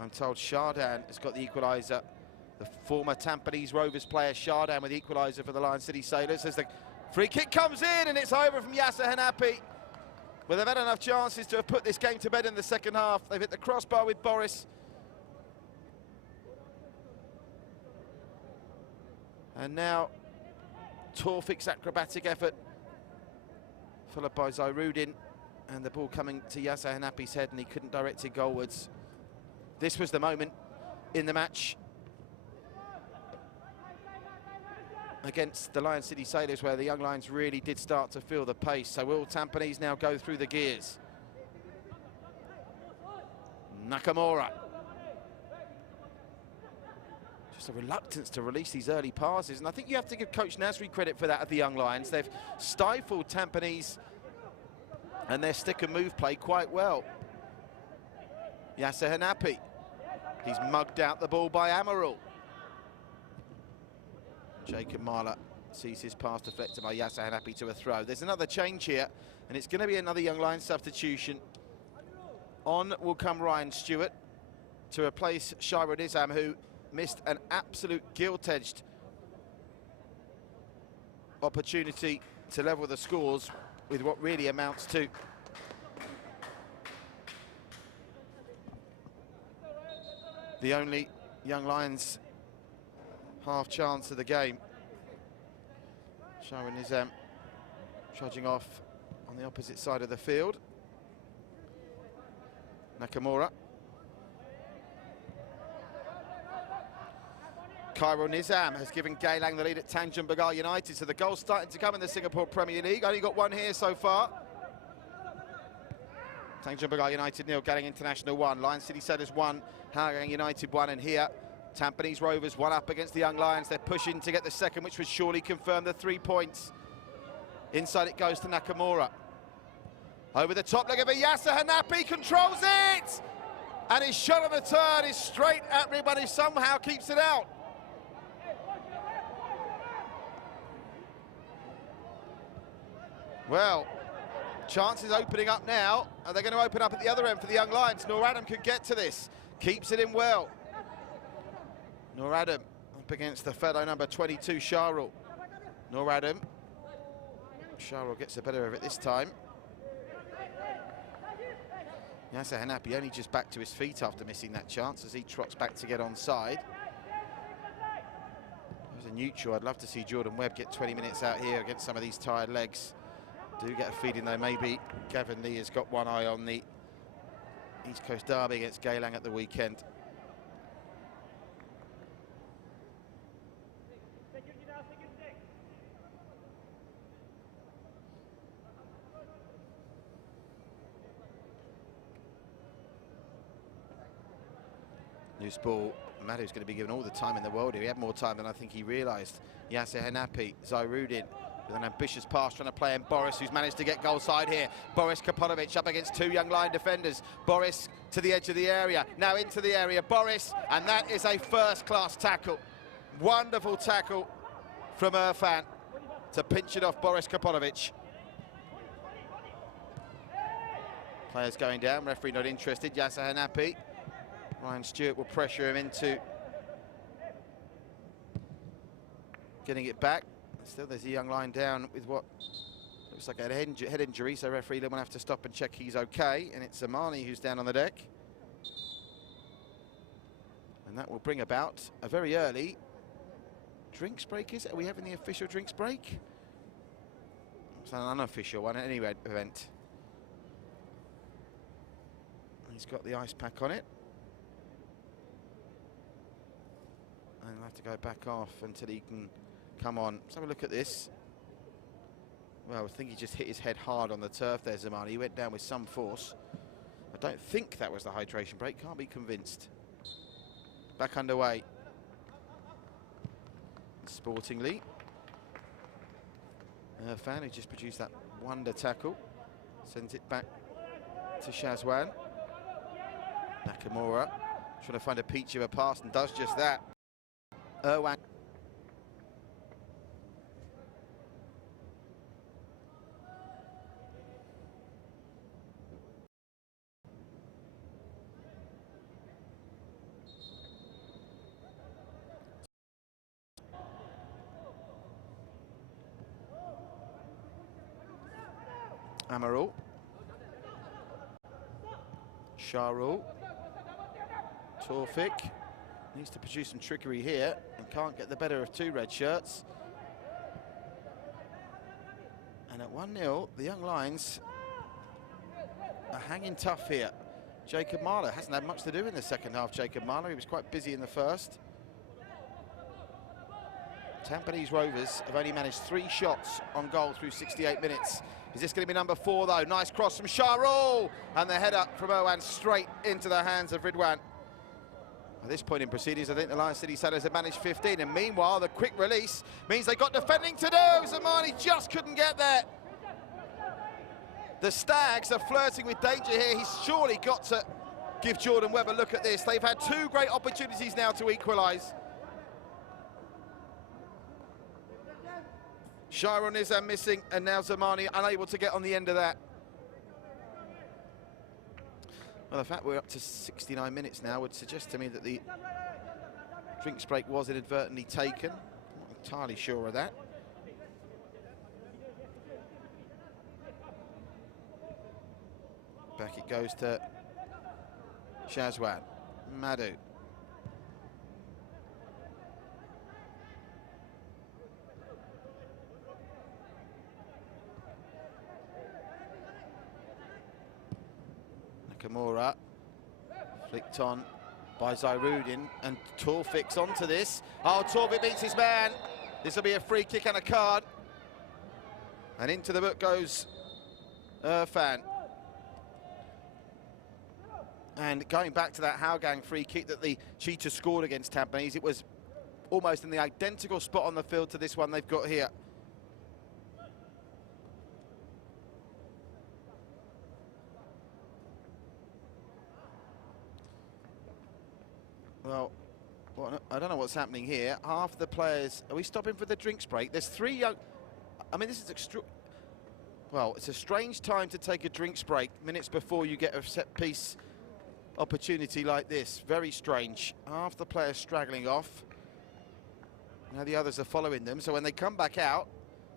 I'm told Shardan has got the equaliser. The former Tampines Rovers player Shardan with the equaliser for the Lion City Sailors as the free kick comes in, and it's over from Yasser Hanapi. Well, they've had enough chances to have put this game to bed in the second half. They've hit the crossbar with Boris. And now Tawfik's acrobatic effort, followed by Zairudin, and the ball coming to Yasser Hanapi's head, and he couldn't direct it goalwards. This was the moment in the match against the Lion City Sailors where the Young Lions really did start to feel the pace. So will Tampines now go through the gears? Nakamura. Just a reluctance to release these early passes, and I think you have to give Coach Nasri credit for that at the Young Lions. They've stifled Tampines and their stick and move play quite well. Yasser Hanapi. He's mugged out the ball by Amaral. Jacob Marler sees his pass deflected by Yasser Hanapi to a throw. There's another change here, and it's going to be another Young Lions substitution. On will come Ryan Stewart to replace Shira Nizam, who missed an absolute gilt-edged opportunity to level the scores with what really amounts to the only Young Lions half chance of the game. Shira Nizam trudging off on the opposite side of the field. Nakamura. Cairo Nizam has given Geylang the lead at Tanjung Pagar United, so the goal's starting to come in the Singapore Premier League. Only got one here so far. Tanjung Pagar United 0, Geylang International 1. Lion City Sailors 1, Hougang United 1, and here Tampines Rovers 1 up against the Young Lions. They're pushing to get the second, which would surely confirm the 3 points. Inside it goes to Nakamura. Over the top leg of a Yasser Hanapi, controls it! And his shot on the turn is straight at Ridwan, who somehow keeps it out. Well, chances opening up now. Are they going to open up at the other end for the young Lions? Noradam could get to this. Keeps it in well. Noradam up against the fellow number 22, Sharul. Noradam. Sharul gets the better of it this time. Yasser Hanapi only just back to his feet after missing that chance as he trots back to get onside. As a neutral, I'd love to see Jordan Webb get 20 minutes out here against some of these tired legs. Do get a feeling though maybe Gavin Lee has got one eye on the East Coast derby against Geylang at the weekend. Loose ball, Madu's going to be given all the time in the world here. He had more time than I think he realised. Yasser Hanapi, Zairudin with an ambitious pass trying to play in Boris, who's managed to get goal side here. Boris Kaponovic up against two young line defenders. Boris to the edge of the area, now into the area, Boris, and that is a first-class tackle. Wonderful tackle from Irfan to pinch it off Boris Kaponovic. Players going down, referee not interested, Yasser Hanapi. Ryan Stewart will pressure him into getting it back. Still, there's a young line down with what looks like a head injury, so referee will have to stop and check he's okay. And it's Zamani who's down on the deck. And that will bring about a very early drinks break, is it? Are we having the official drinks break? It's an unofficial one at any event. He's got the ice pack on it. And he'll have to go back off until he can come on. Let's have a look at this. Well, I think he just hit his head hard on the turf there, Zamani. He went down with some force. I don't think that was the hydration break. Can't be convinced. Back underway. Sportingly. Irfan, who just produced that wonder tackle. Sends it back to Shazwan. Nakamura trying to find a peach of a pass and does just that. Irwan. Amarul. Sharul. Torfik needs to produce some trickery here and can't get the better of two red shirts. And at 1-0, the young Lions are hanging tough here. Jacob Marler hasn't had much to do in the second half, Jacob Marler. He was quite busy in the first. Tampines Rovers have only managed 3 shots on goal through 68 minutes. Is this going to be number 4 though? Nice cross from Sharul, and the header from Irwan straight into the hands of Ridwan. At this point in proceedings, I think the Lion City Sailors have managed 15, and meanwhile, the quick release means they got defending to do. Zamani just couldn't get there. The Stags are flirting with danger here. He's surely got to give Jordan Webb a look at this. They've had 2 great opportunities now to equalise. Shiron Nizam missing, and now Zamani unable to get on the end of that. Well, the fact we're up to 69 minutes now would suggest to me that the drinks break was inadvertently taken. I'm not entirely sure of that. Back it goes to Shazwan. Madu. Nakamura, flicked on by Zairudin, and Torfik's onto this. Oh, Torfik beats his man. This will be a free kick and a card. And into the book goes Irfan. And going back to that Hougang free kick that the Cheetahs scored against Tampines, it was almost in the identical spot on the field to this one they've got here. Well, I don't know what's happening here. Half the players, are we stopping for the drinks break? There's 3 young, I mean, this is Well, it's a strange time to take a drinks break, minutes before you get a set-piece opportunity like this. Very strange. Half the players straggling off. Now the others are following them, so when they come back out,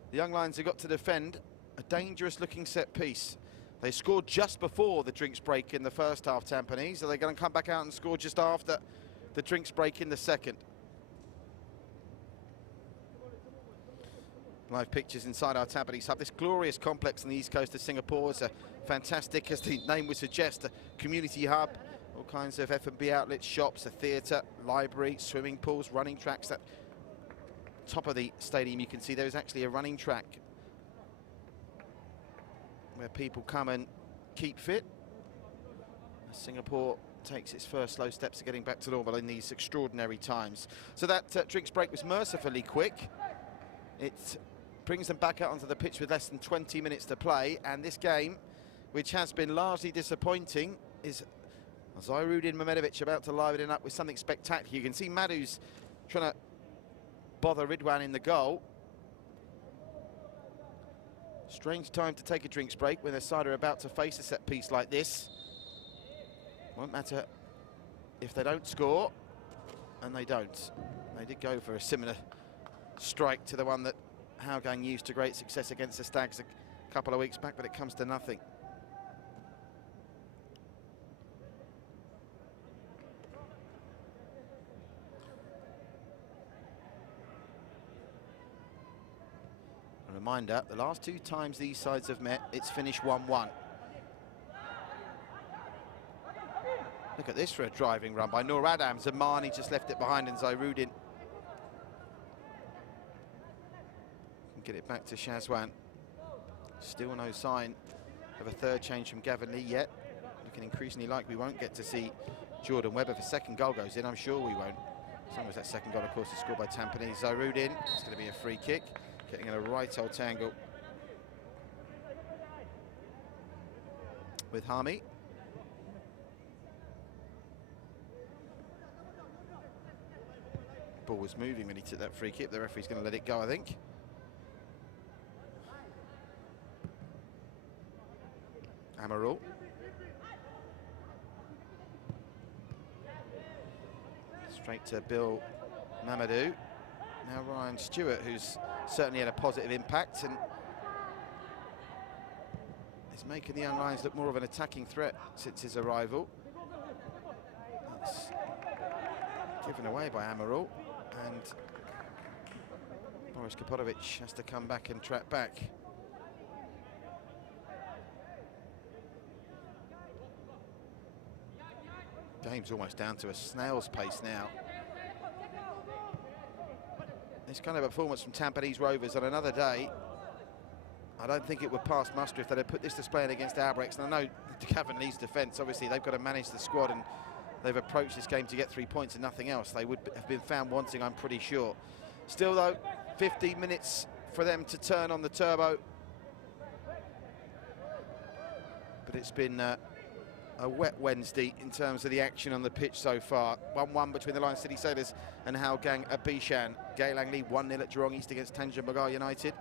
the Young Lions have got to defend a dangerous-looking set-piece. They scored just before the drinks break in the first half, Tampines. Are they going to come back out and score just after the drinks break in the second? Live pictures inside our Tampines hub. This glorious complex on the east coast of Singapore is a fantastic, as the name would suggest, a community hub. All kinds of F&B outlets, shops, a theatre, library, swimming pools, running tracks. That top of the stadium, you can see there is actually a running track where people come and keep fit. Singapore takes its first slow steps to getting back to normal in these extraordinary times. So that drinks break was mercifully quick. It brings them back out onto the pitch with less than 20 minutes to play, and this game, which has been largely disappointing, is Zairudin Mehmedovic about to liven it up with something spectacular. You can see Madhu's trying to bother Ridwan in the goal. Strange time to take a drinks break when their side are about to face a set piece like this. Won't matter if they don't score, and they don't. They did go for a similar strike to the one that Hougang used to great success against the Stags a couple of weeks back, but it comes to nothing. A reminder, the last two times these sides have met, it's finished 1-1. Look at this for a driving run by Noor Adam. Zamani just left it behind, and Zairudin get it back to Shazwan. Still no sign of a third change from Gavin Lee yet. Looking increasingly like we won't get to see Jordan Webber. If a second goal goes in, I'm sure we won't. As long as that second goal, of course, is scored by Tampines. Zairudin, it's going to be a free kick. Getting in a right old tangle with Hami. Ball was moving when he took that free kick. The referee's going to let it go, I think. Amarul. Straight to Bill Mamadou. Now Ryan Stewart, who's certainly had a positive impact and is making the Young Lions look more of an attacking threat since his arrival. That's given away by Amarul, and Boris Kapotovic has to come back and track back. Game's almost down to a snail's pace now. This kind of performance from Tampines Rovers on another day, I don't think it would pass muster if they'd have put this display in against Albirex. And I know Gavin Lee's defence, obviously they've got to manage the squad, and they've approached this game to get 3 points and nothing else. They would have been found wanting, I'm pretty sure. Still though, 15 minutes for them to turn on the turbo. But it's been a wet Wednesday in terms of the action on the pitch so far. 1-1 between the Lion City Sailors and Hougang Abishan. Geylang lead 1-0 at Jurong East against Tanjung Pagar United.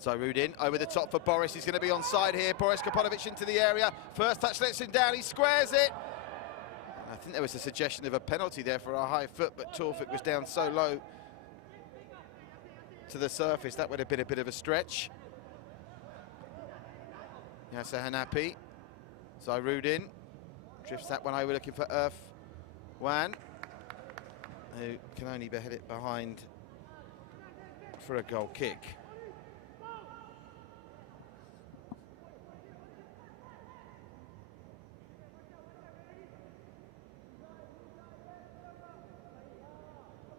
Zairudin over the top for Boris. He's going to be onside here. Boris Kapotovic into the area. First touch lets him down. He squares it. And I think there was a suggestion of a penalty there for a high foot, but Taufik was down so low to the surface that would have been a bit of a stretch. Yasser Hanapi. Zairudin drifts that one over, looking for Irf Wan, who can only behead it behind for a goal kick.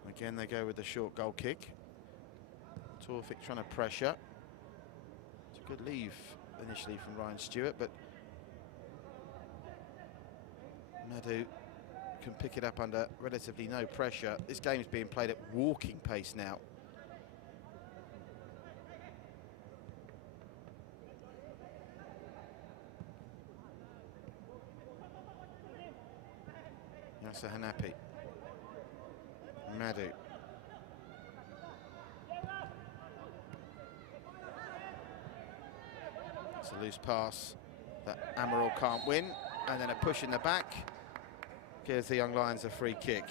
Again, they go with the short goal kick. Taufik trying to pressure. It's a good leave initially from Ryan Stewart, but Madhu can pick it up under relatively no pressure. This game is being played at walking pace now. Yasser Hanapi. Madhu. It's a loose pass that Amaral can't win, and then a push in the back gives the Young Lions a free kick.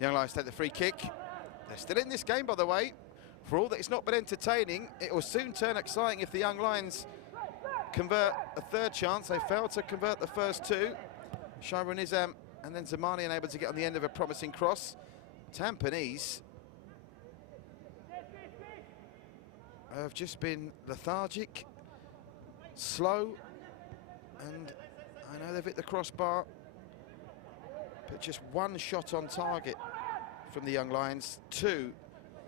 Young Lions take the free kick. They're still in this game, by the way. For all that it's not been entertaining, it will soon turn exciting if the Young Lions convert a third chance. They failed to convert the first two. Shahru Nizam and then Zamani unable to get on the end of a promising cross. Tampines have just been lethargic, slow, and I know they've hit the crossbar, but just one shot on target from the Young Lions, two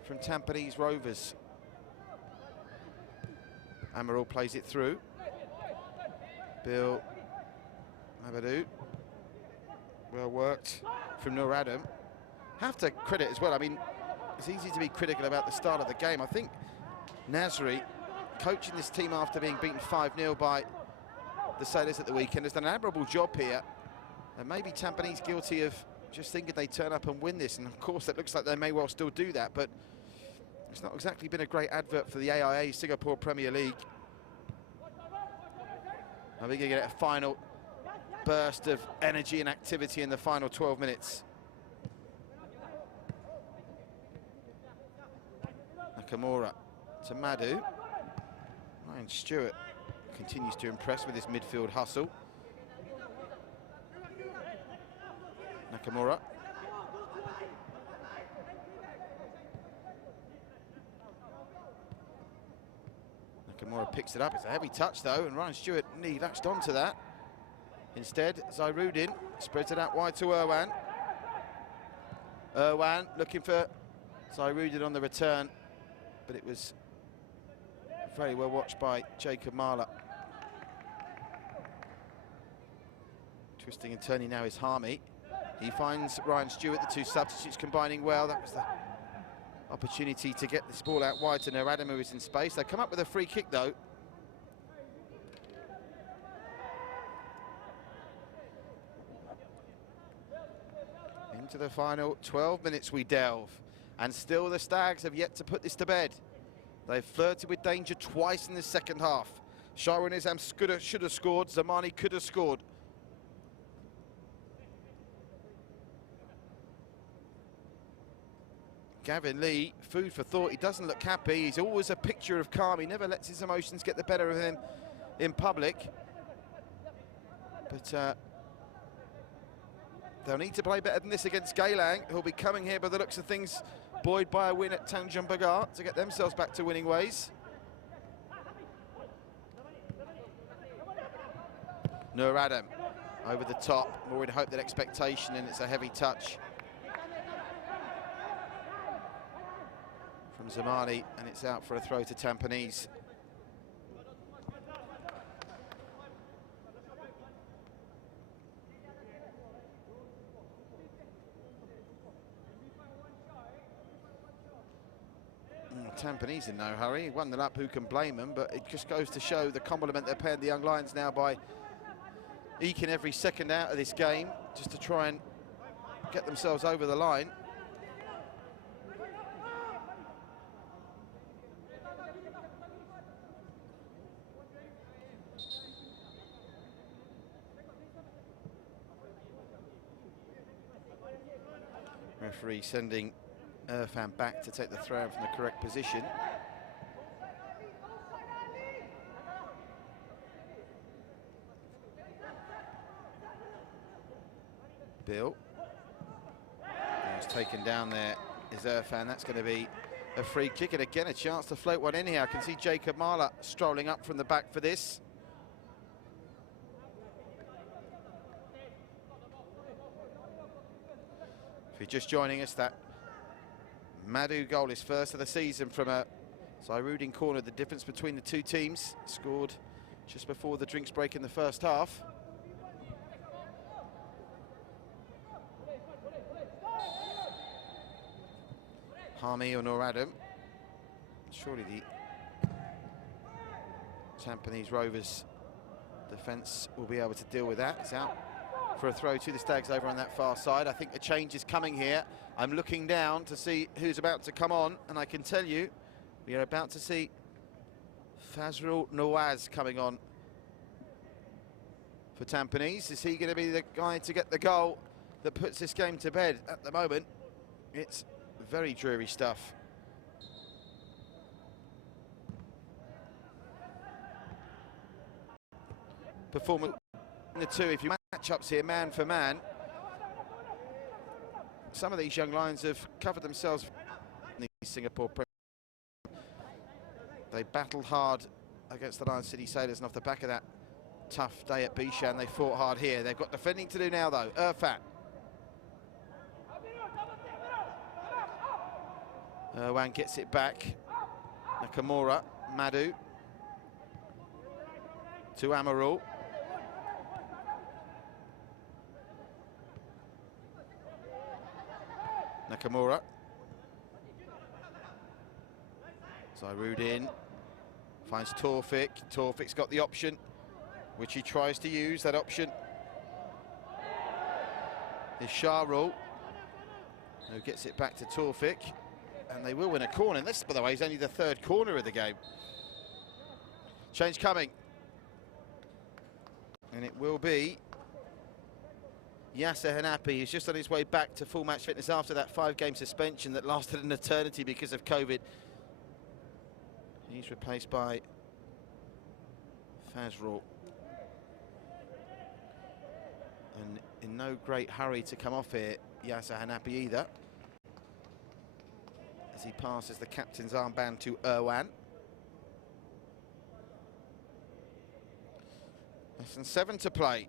from Tampines Rovers. Amaral plays it through. Bill Mabadou. Well worked from Nur Adam. Have to credit as well, I mean, it's easy to be critical about the start of the game. I think Nasri, coaching this team after being beaten 5-0 by the Sailors at the weekend, has done an admirable job here. And maybe Tampines guilty of just thinking they turn up and win this. And of course, it looks like they may well still do that. But it's not exactly been a great advert for the AIA Singapore Premier League. Are we going to get a final burst of energy and activity in the final 12 minutes? Nakamura to Madu. Ryan Stewart continues to impress with his midfield hustle. Nakamura. Nakamura picks it up. It's a heavy touch though, and Ryan Stewart nearly latched onto that. Instead, Zairudin spreads it out wide to Irwan. Irwan looking for Zairudin on the return, but it was very well watched by Jacob Marler. Twisting and turning now is Harmy. He finds Ryan Stewart, the two substitutes combining well. That was the opportunity to get this ball out wide to Nur Adam, who is in space. They come up with a free kick though. Into the final 12 minutes we delve, and still the Stags have yet to put this to bed. They've flirted with danger twice in the second half. Shahru Nizam should have scored, Zamani could have scored. Gavin Lee, food for thought. He doesn't look happy. He's always a picture of calm. He never lets his emotions get the better of him in public. But they'll need to play better than this against Geylang, who'll be coming here by the looks of things, buoyed by a win at Tanjung Pagar to get themselves back to winning ways. Nur Adam over the top. More in hope than expectation, and it's a heavy touch from Zamani, and it's out for a throw to Tampines. Tampines in no hurry, 1-0 up, who can blame them, but it just goes to show the compliment they're paying the Young Lions now by eking every second out of this game just to try and get themselves over the line. Referee sending Irfan back to take the throw from the correct position. Bill. It's taken down there is Irfan. That's going to be a free kick, and again a chance to float one in here. I can see Jacob Marler strolling up from the back for this. If you're just joining us, that Madu goal is first of the season from a Zairudin corner. The difference between the two teams, scored just before the drinks break in the first half. Hami or Noradam. Surely the Tampines Rovers defence will be able to deal with that. It's out for a throw to the Stags over on that far side. I think a change is coming here. I'm looking down to see who's about to come on, and I can tell you we are about to see Fazrul Nawaz coming on for Tampines. Is he going to be the guy to get the goal that puts this game to bed? At the moment, it's very dreary stuff. Performance in the two, if you match-ups here, man for man. Some of these young lions have covered themselves in the Singapore Premier. They battled hard against the Lion City Sailors, and off the back of that tough day at Bishan, they fought hard here. They've got defending to do now, though. Irfat. Irwan gets it back. Nakamura, Madhu. To Amarul. Nakamura. Zairudin finds Torfik. Torfik's got the option, which he tries to use, that option. Is Shahrul, who gets it back to Torfik, and they will win a corner. This, by the way, is only the third corner of the game. Change coming. And it will be Yasser Hanapi. He's just on his way back to full match fitness after that 5-game suspension that lasted an eternity because of COVID. He's replaced by Fazrul. And in no great hurry to come off here, Yasser Hanapi either, as he passes the captain's armband to Irwan. Less than 7 to play,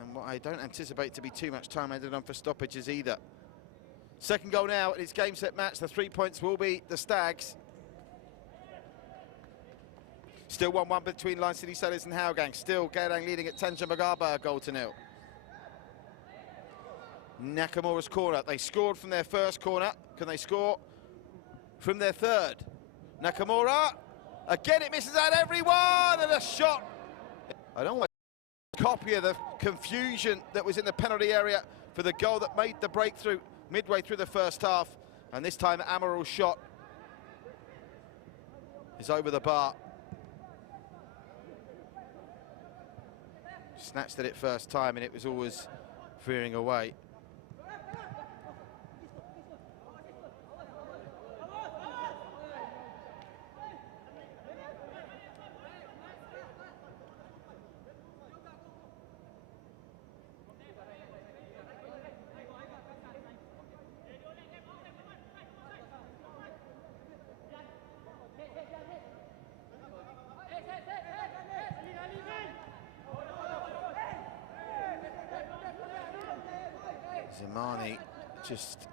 and what I don't anticipate to be too much time added on for stoppages either. Second goal now, and it's game, set, match. The 3 points will be the Stags. Still 1-1 between Lion City Sailors and Hougang. Still Gairang leading at Tanjung Bagaba, 1-0. Nakamura's corner. They scored from their first corner. Can they score from their third? Nakamura. Again, it misses out everyone, and a shot. I don't want to copy of the confusion that was in the penalty area for the goal that made the breakthrough midway through the first half. And this time, Amarul's shot is over the bar. Snatched at it first time, and it was always veering away. Zamani just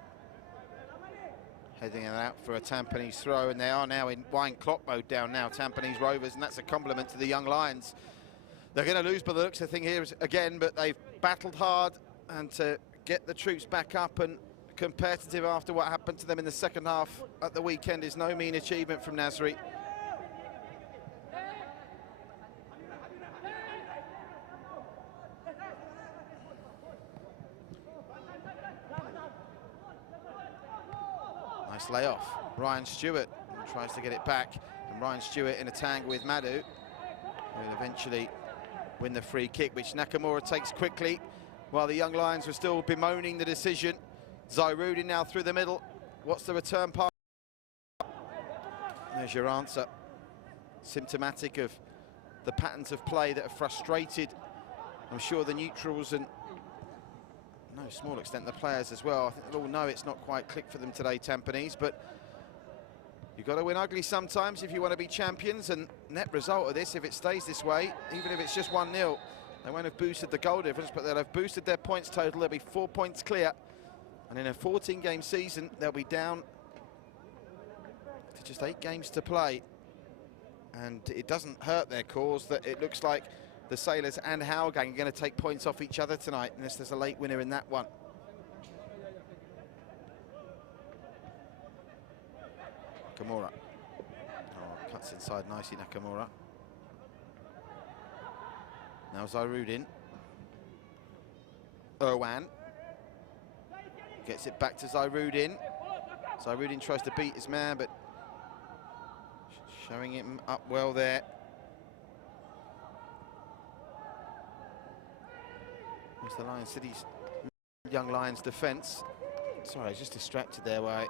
heading it out for a Tampines throw, and they are now in wind clock mode down now, Tampines Rovers, and that's a compliment to the young Lions. They're going to lose by the looks of the thing here again, but they've battled hard, and to get the troops back up and competitive after what happened to them in the second half at the weekend is no mean achievement from Nasri. Nice layoff. Ryan Stewart tries to get it back, and Ryan Stewart in a tangle with Madhu, who will eventually win the free kick, which Nakamura takes quickly, while the young Lions were still bemoaning the decision. Zairudin now through the middle. What's the return pass? There's your answer. Symptomatic of the patterns of play that have frustrated, I'm sure, the neutrals and no small extent the players as well. I think they'll all know it's not quite clicked for them today, Tampines, but you've got to win ugly sometimes if you want to be champions, and net result of this, if it stays this way, even if it's just 1-0, they won't have boosted the goal difference, but they'll have boosted their points total. They'll be 4 points clear, and in a 14-game season, they'll be down to just 8 games to play. And it doesn't hurt their cause that it looks like the Sailors and Hougang are going to take points off each other tonight, unless there's a late winner in that one. Nakamura. Oh, cuts inside nicely, Nakamura. Now Zairudin. Irwan. Gets it back to Zairudin. Zairudin tries to beat his man, but showing him up well there. There's the Lion City's Young Lions defence. Sorry, I was just distracted there. I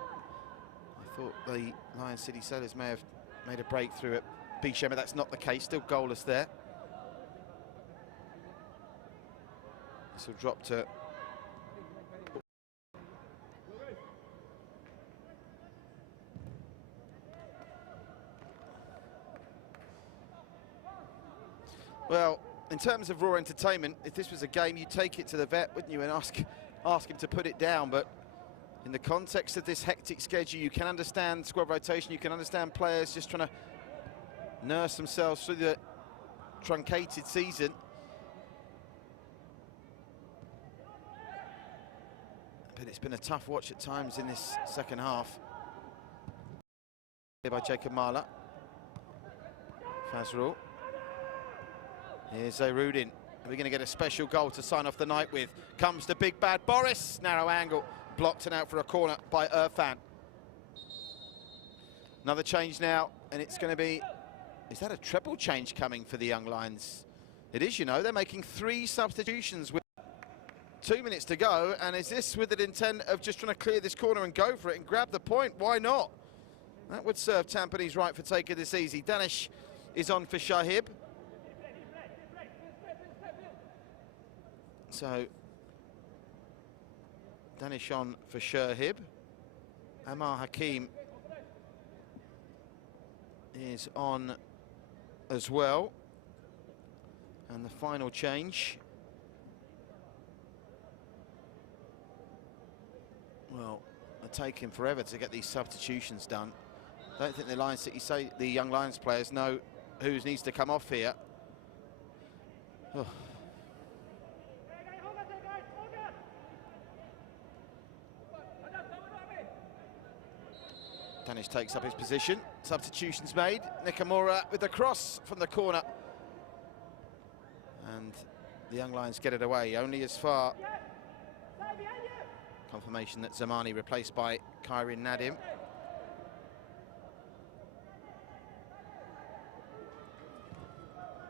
thought the Lion City Sailors may have made a breakthrough at Bisham, but that's not the case. Still goalless there. This will drop to well, in terms of raw entertainment, if this was a game, you'd take it to the vet, wouldn't you, and ask him to put it down. But in the context of this hectic schedule, you can understand squad rotation, you can understand players just trying to nurse themselves through the truncated season. But it's been a tough watch at times in this second half. Here by Jacob Mahler. Fazrul. Here's Zairudin. Are we going to get a special goal to sign off the night with? Comes the big bad Boris. Narrow angle. Blocked and out for a corner by Irfan. Another change now, and it's going to be... Is that a treble change coming for the Young Lions? It is, you know. They're making 3 substitutions with 2 minutes to go, and is this with the intent of just trying to clear this corner and go for it and grab the point? Why not? That would serve Tampines right for taking this easy. Danish is on for Shahib. So, Danish on for Shahib. Amar Hakim is on as well. And the final change. Well, it's taking forever to get these substitutions done. I don't think the Lions City say the Young Lions players know who needs to come off here. Oh. Danish takes up his position. Substitutions made. Nakamura with the cross from the corner. And the Young Lions get it away, only as far. Confirmation that Zamani replaced by Kairin Nadim.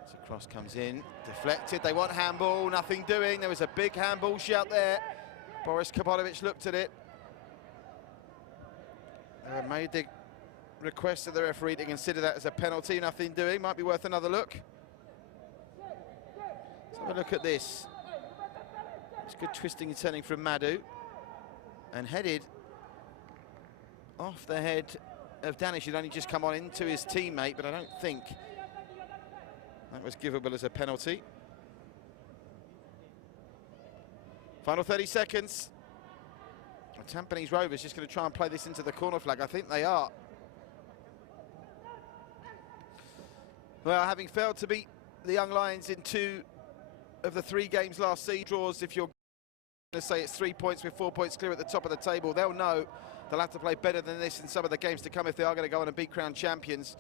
So cross comes in, deflected. They want handball, nothing doing. There was a big handball shout there. Boris Kapotovic looked at it. Made the request of the referee to consider that as a penalty. Nothing doing. Might be worth another look. Let's have a look at this. It's good twisting and turning from Madhu. And headed off the head of Danish. He'd only just come on into his teammate, but I don't think that was givable as a penalty. Final 30 seconds. Tampines Rovers just going to try and play this into the corner flag. I think they are. Well, having failed to beat the Young Lions in 2 of the 3 games last season, draws, if you're going to say it's 3 points with 4 points clear at the top of the table, they'll know they'll have to play better than this in some of the games to come if they are going to go on and beat crown champions.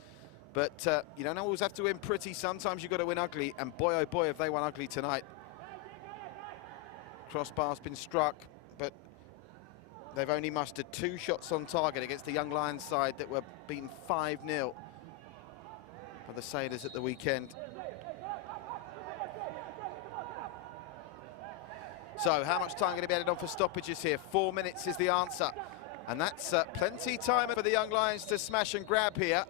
But you don't always have to win pretty. Sometimes you've got to win ugly, and boy, oh boy, have they won ugly tonight. Crossbar's been struck, but they've only mustered 2 shots on target against the Young Lions side that were beaten 5-0 by the Sailors at the weekend. So how much time going to be added on for stoppages here? 4 minutes is the answer. And that's plenty time for the Young Lions to smash and grab here.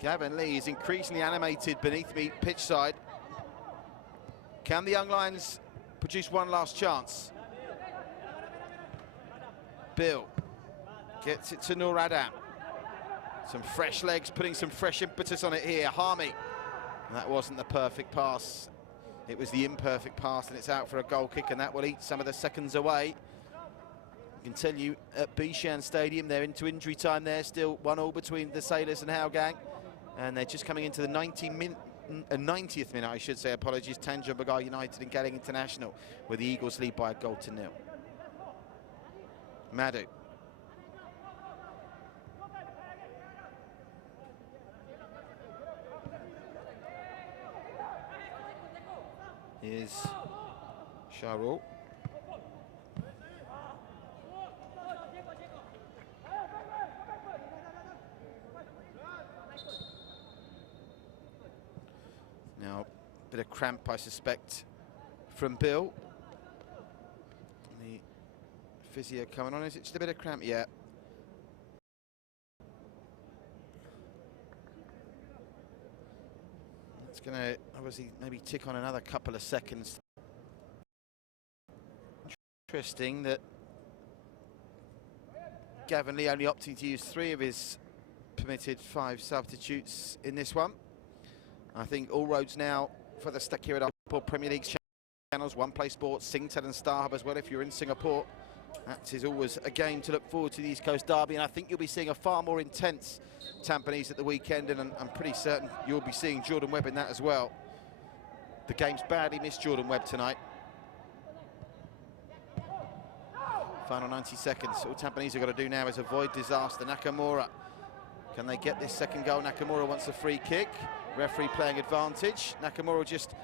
Gavin Lee is increasingly animated beneath me pitch side. Can the Young Lions produce one last chance? Bill gets it to Nur Adam. Some fresh legs, putting some fresh impetus on it here. Harmy. And that wasn't the perfect pass. It was the imperfect pass, and it's out for a goal kick, and that will eat some of the seconds away. I can tell you at Bishan Stadium, they're into injury time there. Still 1-1 between the Sailors and Hougang. And they're just coming into the 90th minute, I should say, apologies, Tanjung Pagar United and Galing International, where the Eagles lead by a goal to 0. Madhu is Sharul. Now, a bit of cramp, I suspect, from Bill. The physio coming on. Is it just a bit of cramp? Yeah. It's going to obviously maybe tick on another couple of seconds. Interesting that Gavin Lee only opting to use 3 of his permitted 5 substitutes in this one. I think all roads now for the stack here at our Premier League channels, One Play Sports, Singtel and StarHub as well. If you're in Singapore, that is always a game to look forward to, the East Coast Derby, and I think you'll be seeing a far more intense Tampines at the weekend, and I'm pretty certain you'll be seeing Jordan Webb in that as well. The game's badly missed Jordan Webb tonight. Final 90 seconds. All Tampines have got to do now is avoid disaster. Nakamura, can they get this second goal? Nakamura wants a free kick. Referee playing advantage. Nakamura just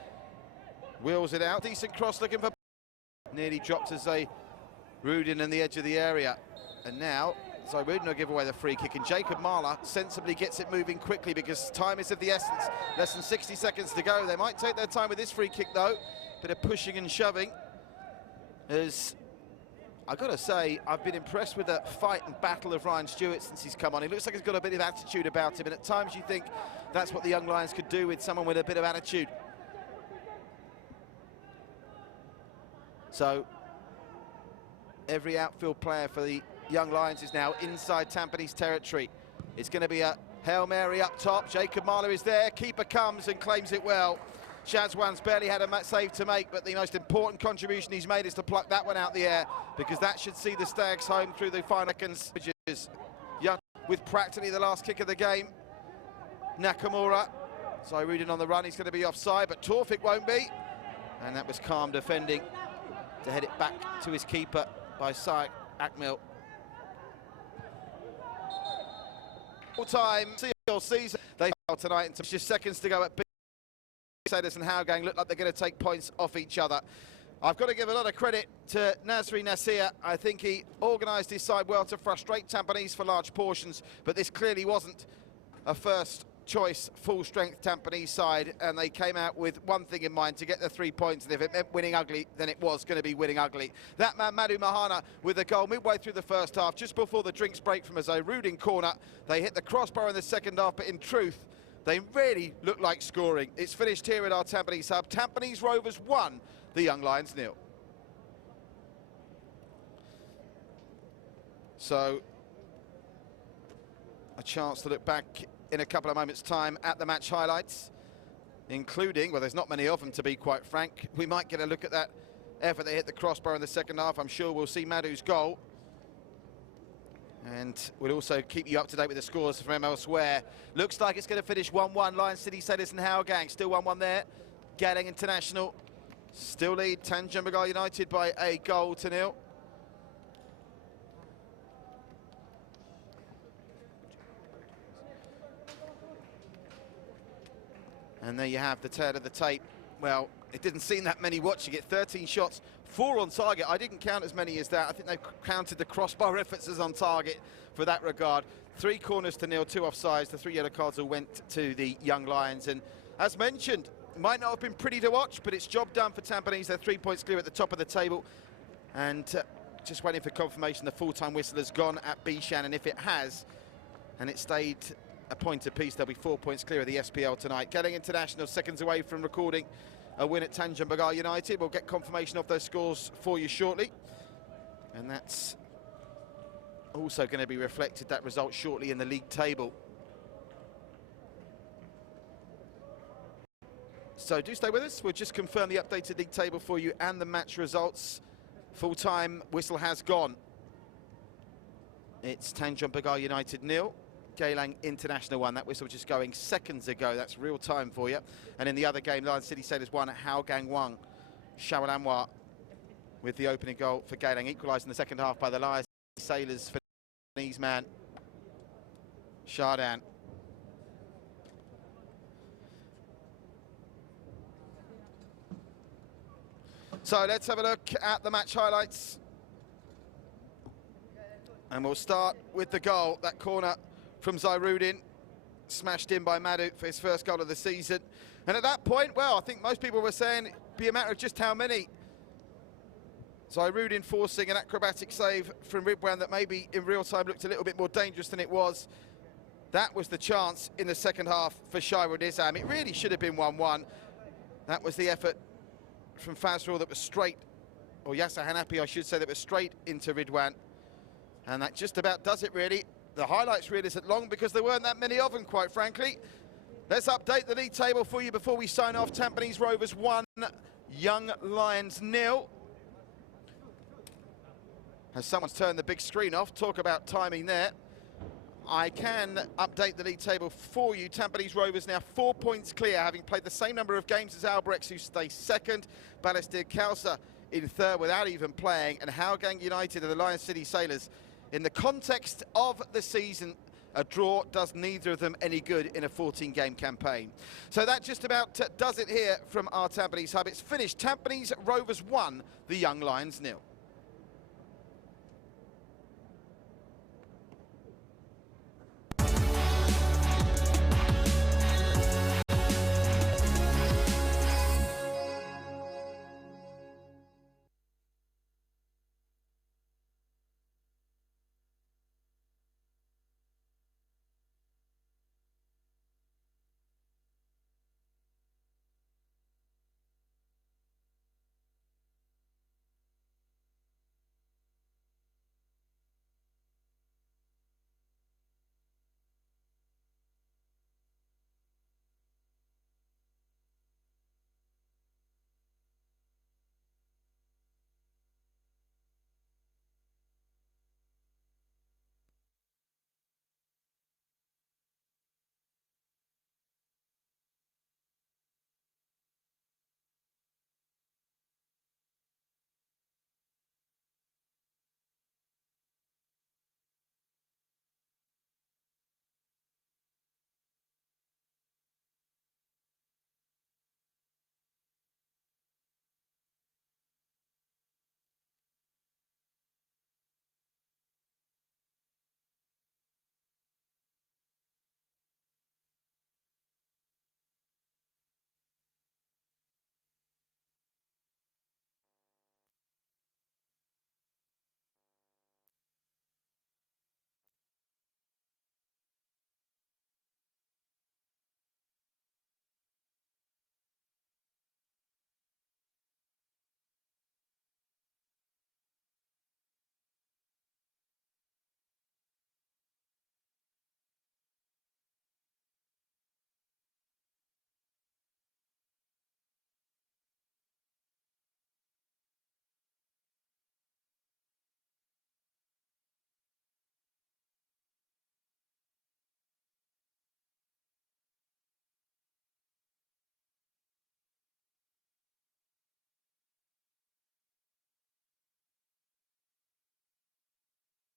wheels it out. Decent cross looking for... Nearly dropped as they Rudin in the edge of the area. And now, so Rudin will give away the free kick. And Jacob Mahler sensibly gets it moving quickly because time is of the essence. Less than 60 seconds to go. They might take their time with this free kick though. Bit of pushing and shoving. As I've got to say, I've been impressed with the fight and battle of Ryan Stewart since he's come on. He looks like he's got a bit of attitude about him, and at times you think that's what the young Lions could do with someone with a bit of attitude. So every outfield player for the young Lions is now inside Tampines territory. It's going to be a Hail Mary up top. Jacob Mahler is there. Keeper comes and claims it well. Shazwan's barely had a save to make, but the most important contribution he's made is to pluck that one out the air, because that should see the Stags home through the final seconds. Young with practically the last kick of the game. Nakamura. So Rudin on the run, he's going to be offside, but Torfik won't be. And that was calm defending to head it back to his keeper by Saik Akmil. All time, season. They fell tonight, and just seconds to go at Sadis and Howgang look like they're going to take points off each other. I've got to give a lot of credit to Nasri Nasir. I think he organised his side well to frustrate Tampines for large portions, but this clearly wasn't a first choice full-strength Tampines side, and they came out with one thing in mind: to get the 3 points, and if it meant winning ugly, then it was going to be winning ugly. That man, Madhu Mahana, with a goal midway through the first half, just before the drinks break from a Rudin corner. They hit the crossbar in the second half, but in truth, they really look like scoring. It's finished here at our Tampines hub. Tampines Rovers 1, the Young Lions 0. So, a chance to look back in a couple of moments' time at the match highlights, including, well, there's not many of them to be quite frank. We might get a look at that effort. They hit the crossbar in the second half. I'm sure we'll see Madhu's goal. And we'll also keep you up to date with the scores from elsewhere. Looks like it's going to finish 1-1. Lions City, Sadis and Howgang still 1-1 there. Galang International still lead Tanjung Pagar United by a goal to 0. And there you have the tail of the tape. Well, it didn't seem that many watching it. 13 shots, 4 on target. I didn't count as many as that. I think they've counted the crossbar efforts as on target for that regard. 3 corners to 0, 2 offsides. The 3 yellow cards all went to the Young Lions. And as mentioned, it might not have been pretty to watch, but it's job done for Tampines. They're 3 points clear at the top of the table. And just waiting for confirmation the full-time whistle has gone at Bishan. And if it has, and it stayed a point apiece, they'll be 4 points clear of the SPL tonight. Galang International seconds away from recording a win at Tanjung Pagar United. We'll get confirmation of those scores for you shortly. And that's also going to be reflected, that result, shortly in the league table. So do stay with us. We'll just confirm the updated league table for you and the match results. Full-time whistle has gone. It's Tanjung Pagar United 0. Galang International 1. That whistle just going seconds ago. That's real time for you. And in the other game, Lions City Sailors 1 at Howgang 1. Shawal Anwar with the opening goal for Galang, equalised in the second half by the Lions Sailors for Chinese man Shardan. So let's have a look at the match highlights. And we'll start with the goal, that corner from Zairudin, smashed in by Madu for his first goal of the season. And at that point, well, I think most people were saying it'd be a matter of just how many. Zairudin forcing an acrobatic save from Ridwan that maybe in real time looked a little bit more dangerous than it was. That was the chance in the second half for Shairul Nizam. It really should have been 1-1. That was the effort from Fazrul that was straight, or Yasser Hanapi, I should say, that was straight into Ridwan. And that just about does it, really. The highlights reel isn't long because there weren't that many of them, quite frankly. Let's update the league table for you before we sign off. Tampines Rovers 1, Young Lions 0. As someone's turned the big screen off, talk about timing there. I can update the league table for you. Tampines Rovers now 4 points clear, having played the same number of games as Albirex, who stay second. Balestier Khalsa in third without even playing, and Hougang United and the Lion City Sailors. In the context of the season, a draw does neither of them any good in a 14-game campaign. So that just about does it here from our Tampines Hub. It's finished. Tampines Rovers 1, the Young Lions 0.